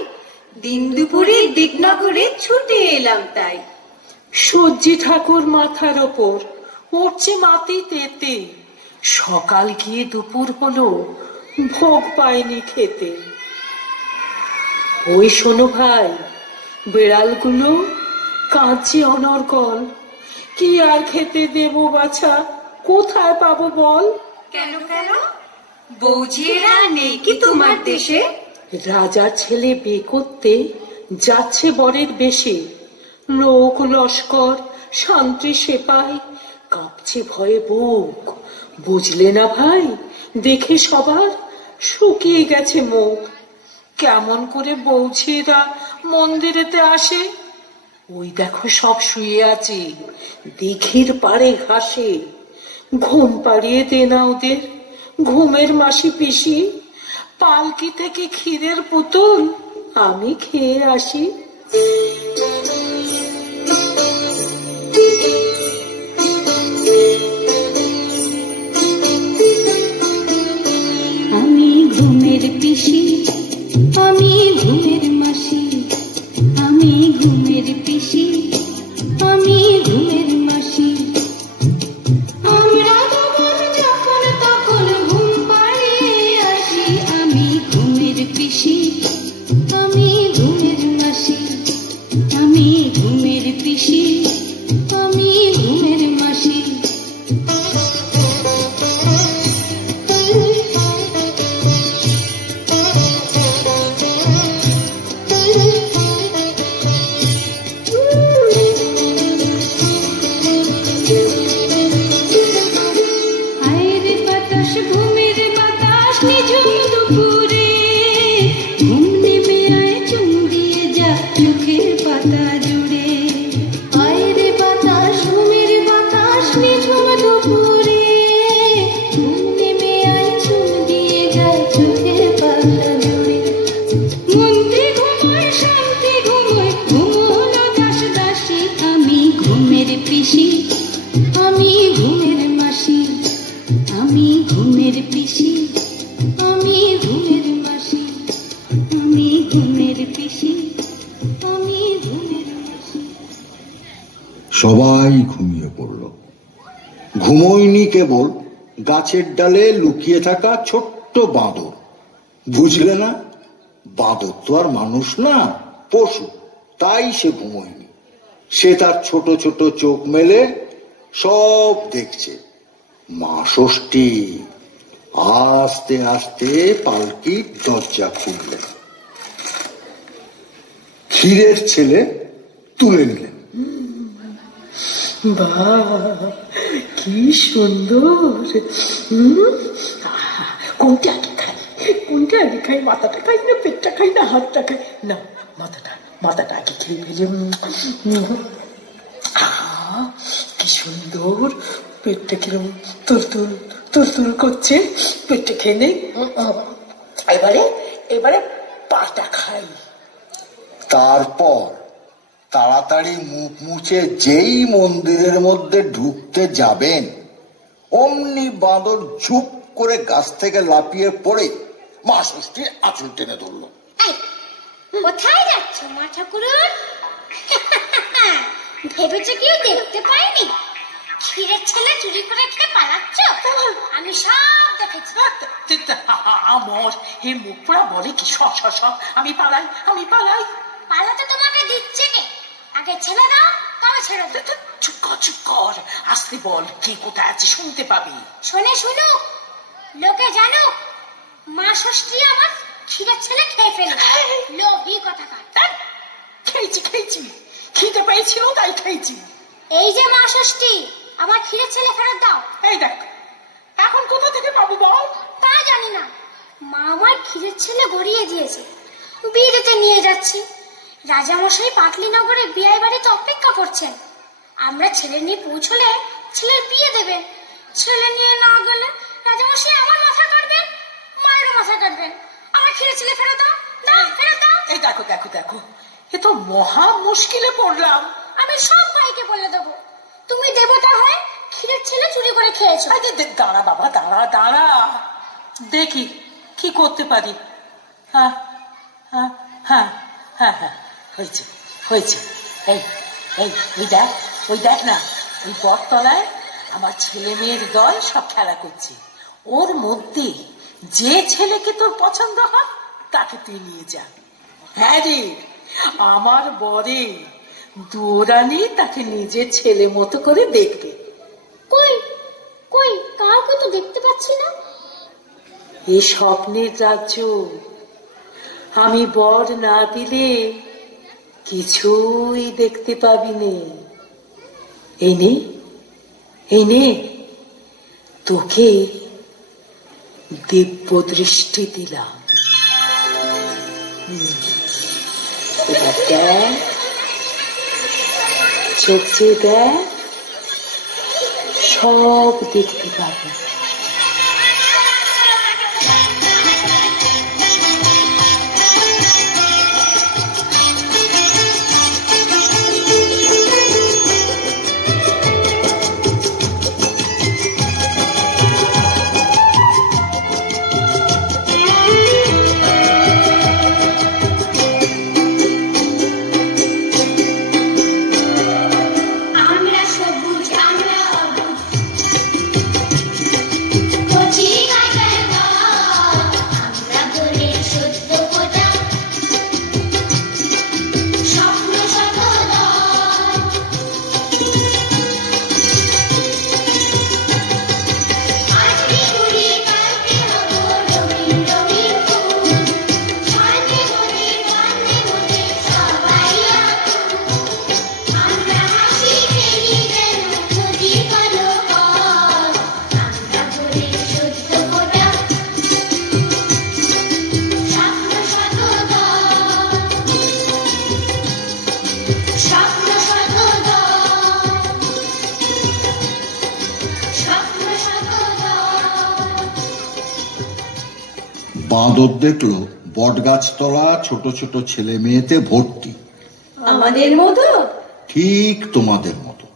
দিন দুপুরে দিকনগরে ছুটে এলাম তাই। সজ্জি ঠাকুর মাথার ওপর উঠছে মাটি তেতে, সকাল গিয়ে দুপুর হলো, ভোগ পায়নি খেতে। ওই শোনো ভাই, বিড়ালগুলো কাঁদছে অনর্গল, কি আর খেতে দেব বাছা, কোথায় পাবো বল? কেন বৌঝিয়েরা নেই কি তোমার দেশে? রাজার ছেলে বিয়ে করতে যাচ্ছে বরের বেশে, লোক লস্কর, শান্তি সেপাই, কাঁপছে ভয়ে বুক। বুঝলে না ভাই, দেখে সবার শুকিয়ে গেছে মুখ। কেমন করে বৌঝিয়েরা মন্দিরেতে আসে? ওই দেখো সব শুয়ে আছে দিঘির পাড়ে ঘাসে। ঘুম পাড়িয়ে দে না ওদের, ঘুমের মাসি পিসি। পালকি থেকে ক্ষীরের পুতুল আমি খেয়ে আসি। আমি ঘুমের পিসি, আমি ঘুমের মাসি, আমি ঘুমের পিসি, আমি ঘুমের মাসি। আমরা যখন তখন ঘুম পাড়িয়ে আসি, আমি ঘুমের পিসি, আমি ঘুমের মাসি। ঘুমের পিসি, আমি ঘুমের মাসি, আমি ঘুমের পিসি, আমি ঘুমের মাসি। সবাই ঘুমিয়ে পড়ল। ঘুমোয়নি কেবল গাছের ডালে লুকিয়ে থাকা ছোট্ট বাঁদর। বুঝলে না, বাঁদর তো আর মানুষ না, পশু, তাই সে ঘুমোয়নি। সে তার ছোট ছোট চোখ মেলে সব দেখছে। মা ষষ্ঠী আস্তে আস্তে পালকির দরজা খুললেন। ক্ষীরের ছেলে তুলে নিলেন। বাহ, কি সুন্দর! কোনটা আগে খাই, কোনটা আগে খাই? মাথাটা খাই না পেটটা খাই না হাতটা খাই? না, মাথাটা আগে খেয়ে ফেলে। কি সুন্দর! পেটটা কিরম তুল করছে। পেটটা খেয়ে নেই। এবারে পাটা খাই। তারপর তাড়াতাড়ি মুখ মুছে যেই মন্দিরের মধ্যে ঢুকতে যাবেন, অমনি বাঁদর ঝুপ করে গাছ থেকে লাফিয়ে পড়ে মা ষষ্ঠীর আঁচল টেনে ধরল। কোথায় যাচ্ছ মা ঠাকুরন? ভেবেছো কেউ দেখতে পাইনি? ক্ষীরের ছেলে চুরি করে খেয়ে পালাচ্ছ? আমি সব দেখেছি। আমার এই মুখ পোড়া বলে কি সব আমি পালাই। পালাতে তোমাকে দিচ্ছে কে? আগে ছেড়ে দাও, তবে ছেড়ে দাও। চুপ কর, আসতে বল, কে কোথায় আছে শুনতে পাবি। শুনুক, লোকে জানুক, মা ষষ্ঠী আমার ক্ষীরের ছেলে খেয়ে ফেলবে। লোভী কথাকার। খেয়েছি, খিদে পেয়েছিল তাই খেয়েছি। এই যে মা ষষ্ঠী, আমার ক্ষীরের ছেলে ফেরত দাও। এই দেখ, এখন কোথা থেকে পাবো বল? তা জানি না, মা আমার ক্ষীরের ছেলে গড়িয়ে দিয়েছে, বিয়ে দিতে নিয়ে যাচ্ছি। রাজামশাই পাটলিনগরে বিয়ে বাড়িতে অপেক্ষা করছেন। আমরা ছেলে নিয়ে পৌঁছলে ছেলের বিয়ে দেবেন। ছেলে নিয়ে না গেলে রাজামশাই আমার মাথা কাটবেন, মায়েরও মাথা কাটবেন। আমার ক্ষীরের ছেলে ফেরত দাও, ফেরত দাও। এই দেখো, এ তো মহা মুশকিলে পড়লাম। আমি সব ভাইকে বলে দেবো তুমি দেবতা হয়ে ক্ষীরের ছেলে চুরি করে খেয়েছো। দাঁড়া বাবা, দাঁড়া, দেখি কি করতে পারি। হ্যাঁ, হয়েছে। ওই দেখ না, ওই বটতলায় আমার ছেলে মেয়ের দল সব খেলা করছে। ওর মধ্যে যে ছেলেকে তোর পছন্দ হয় তাকে তুই নিয়ে যা। হ্যাঁ রে, আমার বরে দুরানি তাকে নিজের ছেলে মতো করে দেখবে। কই কাউকে তো দেখতে পাচ্ছি না। এই স্বপ্নের রাজ্য, আমি বর না দিলে কিছুই দেখতে পাবি নে। এই নে তোকে দিব্য দৃষ্টি দিলাম। এবার দেখ, চোখ চেয়ে দেখ, সব দেখতে পাবি। বাঁদর দেখলো বটগাছতলা ছোট ছোট ছেলে মেয়েতে ভর্তি। আমাদের মতো? ঠিক তোমাদের মতো।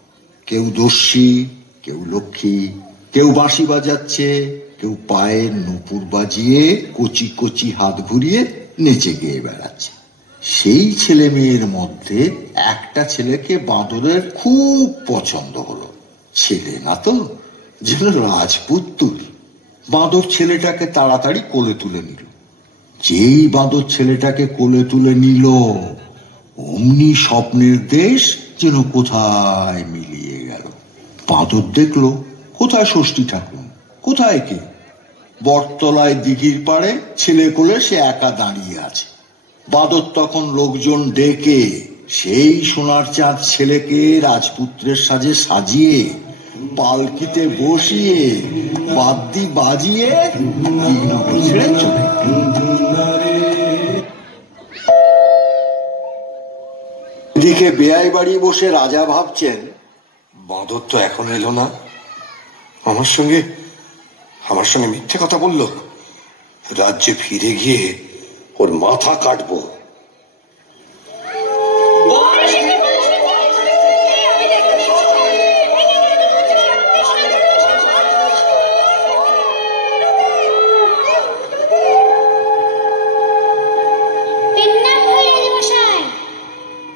কেউ দস্যি, কেউ লক্ষ্মী, কেউ বাঁশি বাজাচ্ছে, কেউ পায়ের নুপুর বাজিয়ে কচি কচি হাত ঘুরিয়ে নেচে গেয়ে বেড়াচ্ছে। সেই ছেলে মেয়ের মধ্যে একটা ছেলেকে বাঁদরের খুব পছন্দ হলো। ছেলে না তো, যেন রাজপুত্তুর। বাঁদর ছেলেটাকে তাড়াতাড়ি কোলে তুলে নিল। যেই বাঁদর ছেলেটাকে কোলে তুলে নিল, অমনি স্বপ্নের দেশ যেন কোথায় মিলিয়ে গেল। বাঁদর দেখলো কোথায় ষষ্ঠী ঠাকুর, কোথায় কে? বটতলায় দিঘির পাড়ে ছেলে কোলে সে একা দাঁড়িয়ে আছে। বাঁদর তখন লোকজন ডেকে সেই সোনার চাঁদ ছেলেকে রাজপুত্রের সাজে সাজিয়ে পালকিতে বসিয়ে বাদ্যি বাজিয়ে দিগনগর ছেড়ে চলে। এদিকে বেয়াই বাড়ি বসে রাজা ভাবছেন, বাঁদর তো এখন এলো না, আমার সঙ্গে মিথ্যে কথা বলল। রাজ্যে ফিরে গিয়ে ওর মাথা কাটবো।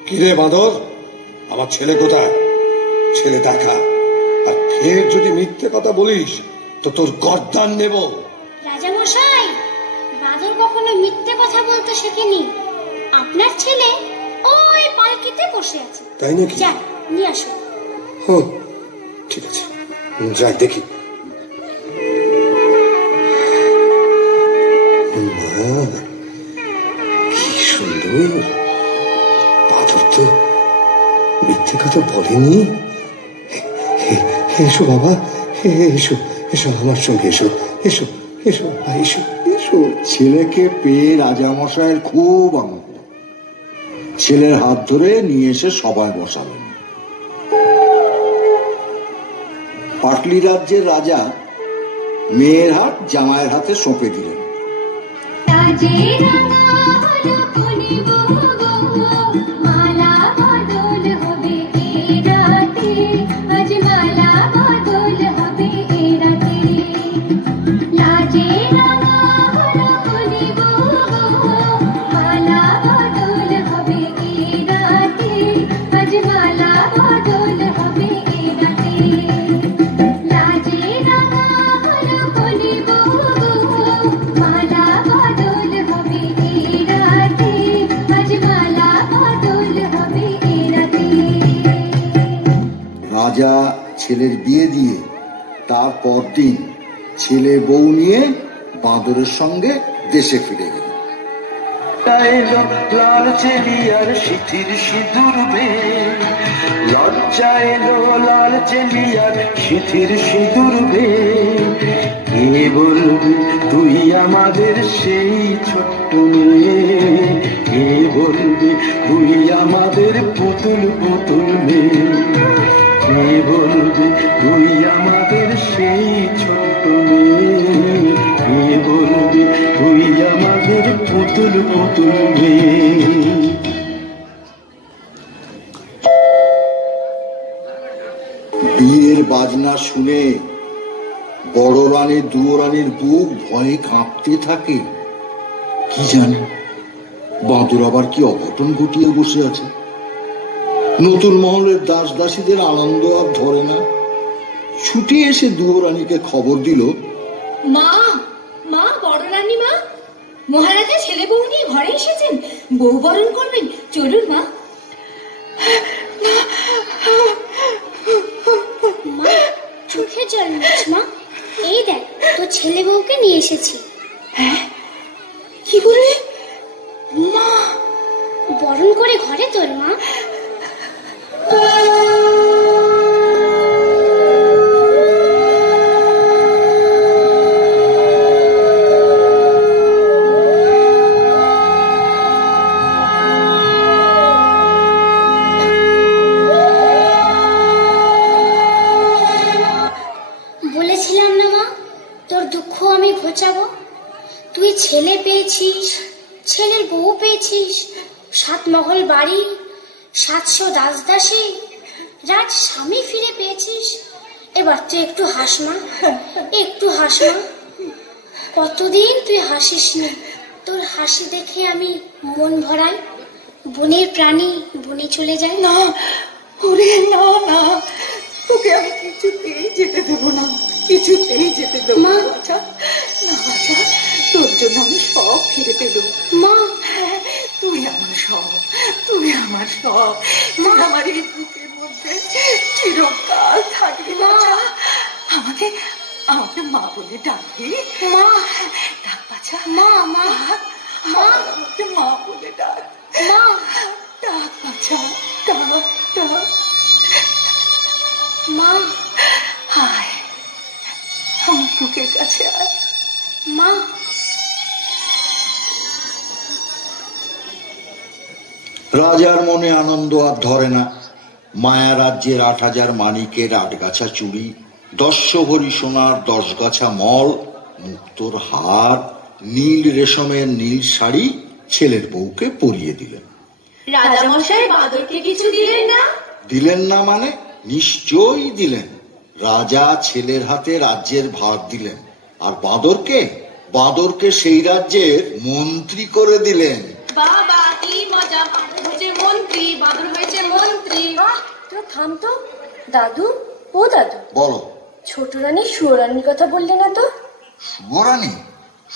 কিরে বাঁদর, আমার ছেলে কোথায়? ছেলে দেখা, আর ফের যদি মিথ্যে কথা বলিস তো তোর গর্দান নেব। রাজা মশাই, বাদর কখনো মিথ্যে কথা বলতে শেখেনি। আপনার ছেলে ওই পালকিতে বসে আছে। তাই নাকি? যান নিয়ে আসুন। ঠিক আছে, যাই দেখি। কি সুন্দর, বাদর তো মিথ্যে কথা বলেনি। এসো বাবা, এসো এসো আমার সঙ্গে, এসো এসো এসো এসো এসো। ছেলেকে পেয়ে রাজামশাইয়ের খুব আনন্দ। ছেলের হাত ধরে নিয়ে এসে সবাই বসালেন। পাটলি রাজ্যের রাজা মেয়ের হাত জামাইয়ের হাতে সঁপে দিলেন। রাজা ছেলের বিয়ে দিয়ে তার পরদিন ছেলে বউ নিয়ে বাঁদরের সঙ্গে দেশে ফিরে গেলেন। লাল চেলিয়ার সিঁথির সিঁদুর বেয়ে, লজ্জা এলো লাল চেলিয়ার সিঁথির সিঁদুর বেয়ে। কে বলবি তুই আমাদের সেই ছোট্ট মেয়ে, কে বলবি তুই আমাদের পুতুল পুতুল মেয়ে, কে বলবি তুই আমাদের সেই ছোট্ট মেয়ে, কে বলবি তুই আমাদের পুতুল পুতুল মেয়ে। বিয়ের বাজনা শুনে বড় রানীর দুয়োরানীর বুক ভয়ে কাঁপতে থাকে। কি জানে বাঁদর আবার কি অঘটন ঘটিয়ে বসে আছে। নতুন মহলের দাস দাসীদের আনন্দ আর ধরে না। ছুটে এসে দুয়োরানীকে খবর দিল, মা মা, বড় রানী মা, মহারাজা ছেলে বউ নিয়ে ঘরে এসেছেন, বউ বরণ করবেন, চলুন মা। মা চোখে জল মুছ মা, এই দেখ তোর ছেলে বউকে নিয়ে এসেছি। হ্যাঁ, কি বললে মা? বরণ করে ঘরে তোর মা। বলেছিলাম না মা, তোর দুঃখ আমি ঘোচাবো। তুই ছেলে পেয়েছিস, ছেলের বউ পেয়েছিস, 7 মহল বাড়ি, 700 দাস দাসী, রাজ স্বামী ফিরে পেয়েছিস। এবার তুই একটু হাস মা, একটু হাস মা। কতদিন তুই হাসিস নি, তোর হাসি দেখে আমি মন ভরাই, বনের প্রাণী বনে চলে যায়। না ওরে না না, তোকে আমি কিছুতেই যেতে দেবো না, কিছুতেই যেতে দেবো না বাছা, না বাছা, তোর জন্য আমি সব ফিরে পেলো। মা তুই আমার সব, তুই আমার সব, তুই আমার এই বুকের মধ্যে চিরকাল থাকবি বাছা। আমাকে আমাকে মা বলে ডাকবি? মা ডাক বাছা, মা মা মা, আমাকে মা বলে ডাক, মা ডাক বাছা, ডাক ডাক। মা আয় আমার বুকের কাছে আয় মা। রাজার মনে আনন্দ আর ধরে না। মায়া রাজ্যের 8,000 মানিকের 8 গাছা চুড়ি, 10 ভরি সোনার 10 গাছা মল, মুক্তোর হার, নীল রেশমের নীল শাড়ি ছেলের বউকে পরিয়ে দিলেন। রাজামশাই বাদরকে কিছু দিলেন না? দিলেন না মানে নিশ্চয়ই দিলেন। রাজা ছেলের হাতে রাজ্যের ভার দিলেন, আর বাঁদরকে সেই রাজ্যের মন্ত্রী করে দিলেন। বাবা কি মজা, বাদর হয়েছে মন্ত্রী, বাদর হয়েছে মন্ত্রী। তোরা থাম তো। দাদু, ও দাদু, বলো। ছোট রানী সুয়োরানীর কথা বললে না তো?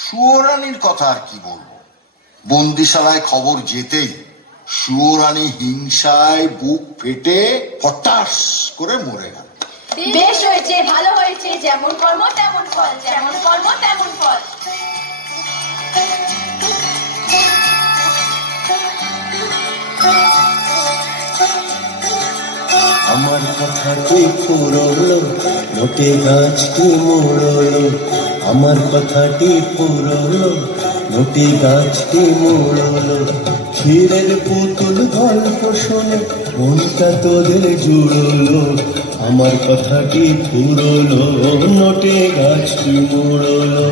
সুয়োরানীর কথা আর কি বলবো। বন্দিশালায় খবর যেতেই সুয়োরানী হিংসায় বুক ফেটে হঠাৎ করে মরে গেল। বেশ হয়েছে, ভালো হয়েছে, যেমন কর্ম তেমন ফল, যেমন কর্ম তেমন ফল। আমার কথাটি ফুরলো, নোটে গাছটি মুড়লো, আমার কথাটি ফুরলো, নোটে গাছটি মুড়লো। ক্ষীরের পুতুল গল্প শোনে মনটা তোদের জুড়লো, আমার কথাটি ফুরলো, নোটে গাছটি মুড়লো।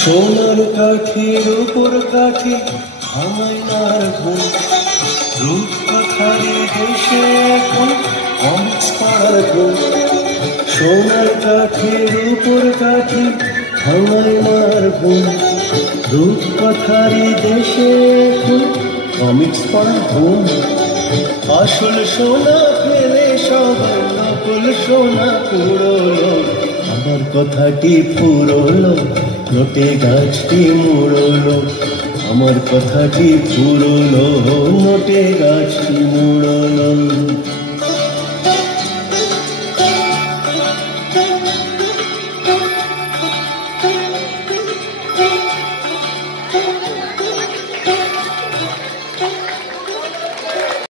সোনার কাঠির উপর কাঠি হামাইনার ঘুম, রূপকথার দেশে এখন অমিক্স পাড়ার ঘুম। সোনার কাঠির উপর কাঠি হামাইনার ঘুম, রূপকথার দেশে এখন কমিক্স পাড়ার ঘুম। আসল সোনা ফেলে সবাই নকল সোনা পুরলো, আমার কথাটি ফুরলো, নোটে গাছটি মুড়লো, আমার কথাটি ফুরলো, নোটে গাছটি মুড়লো।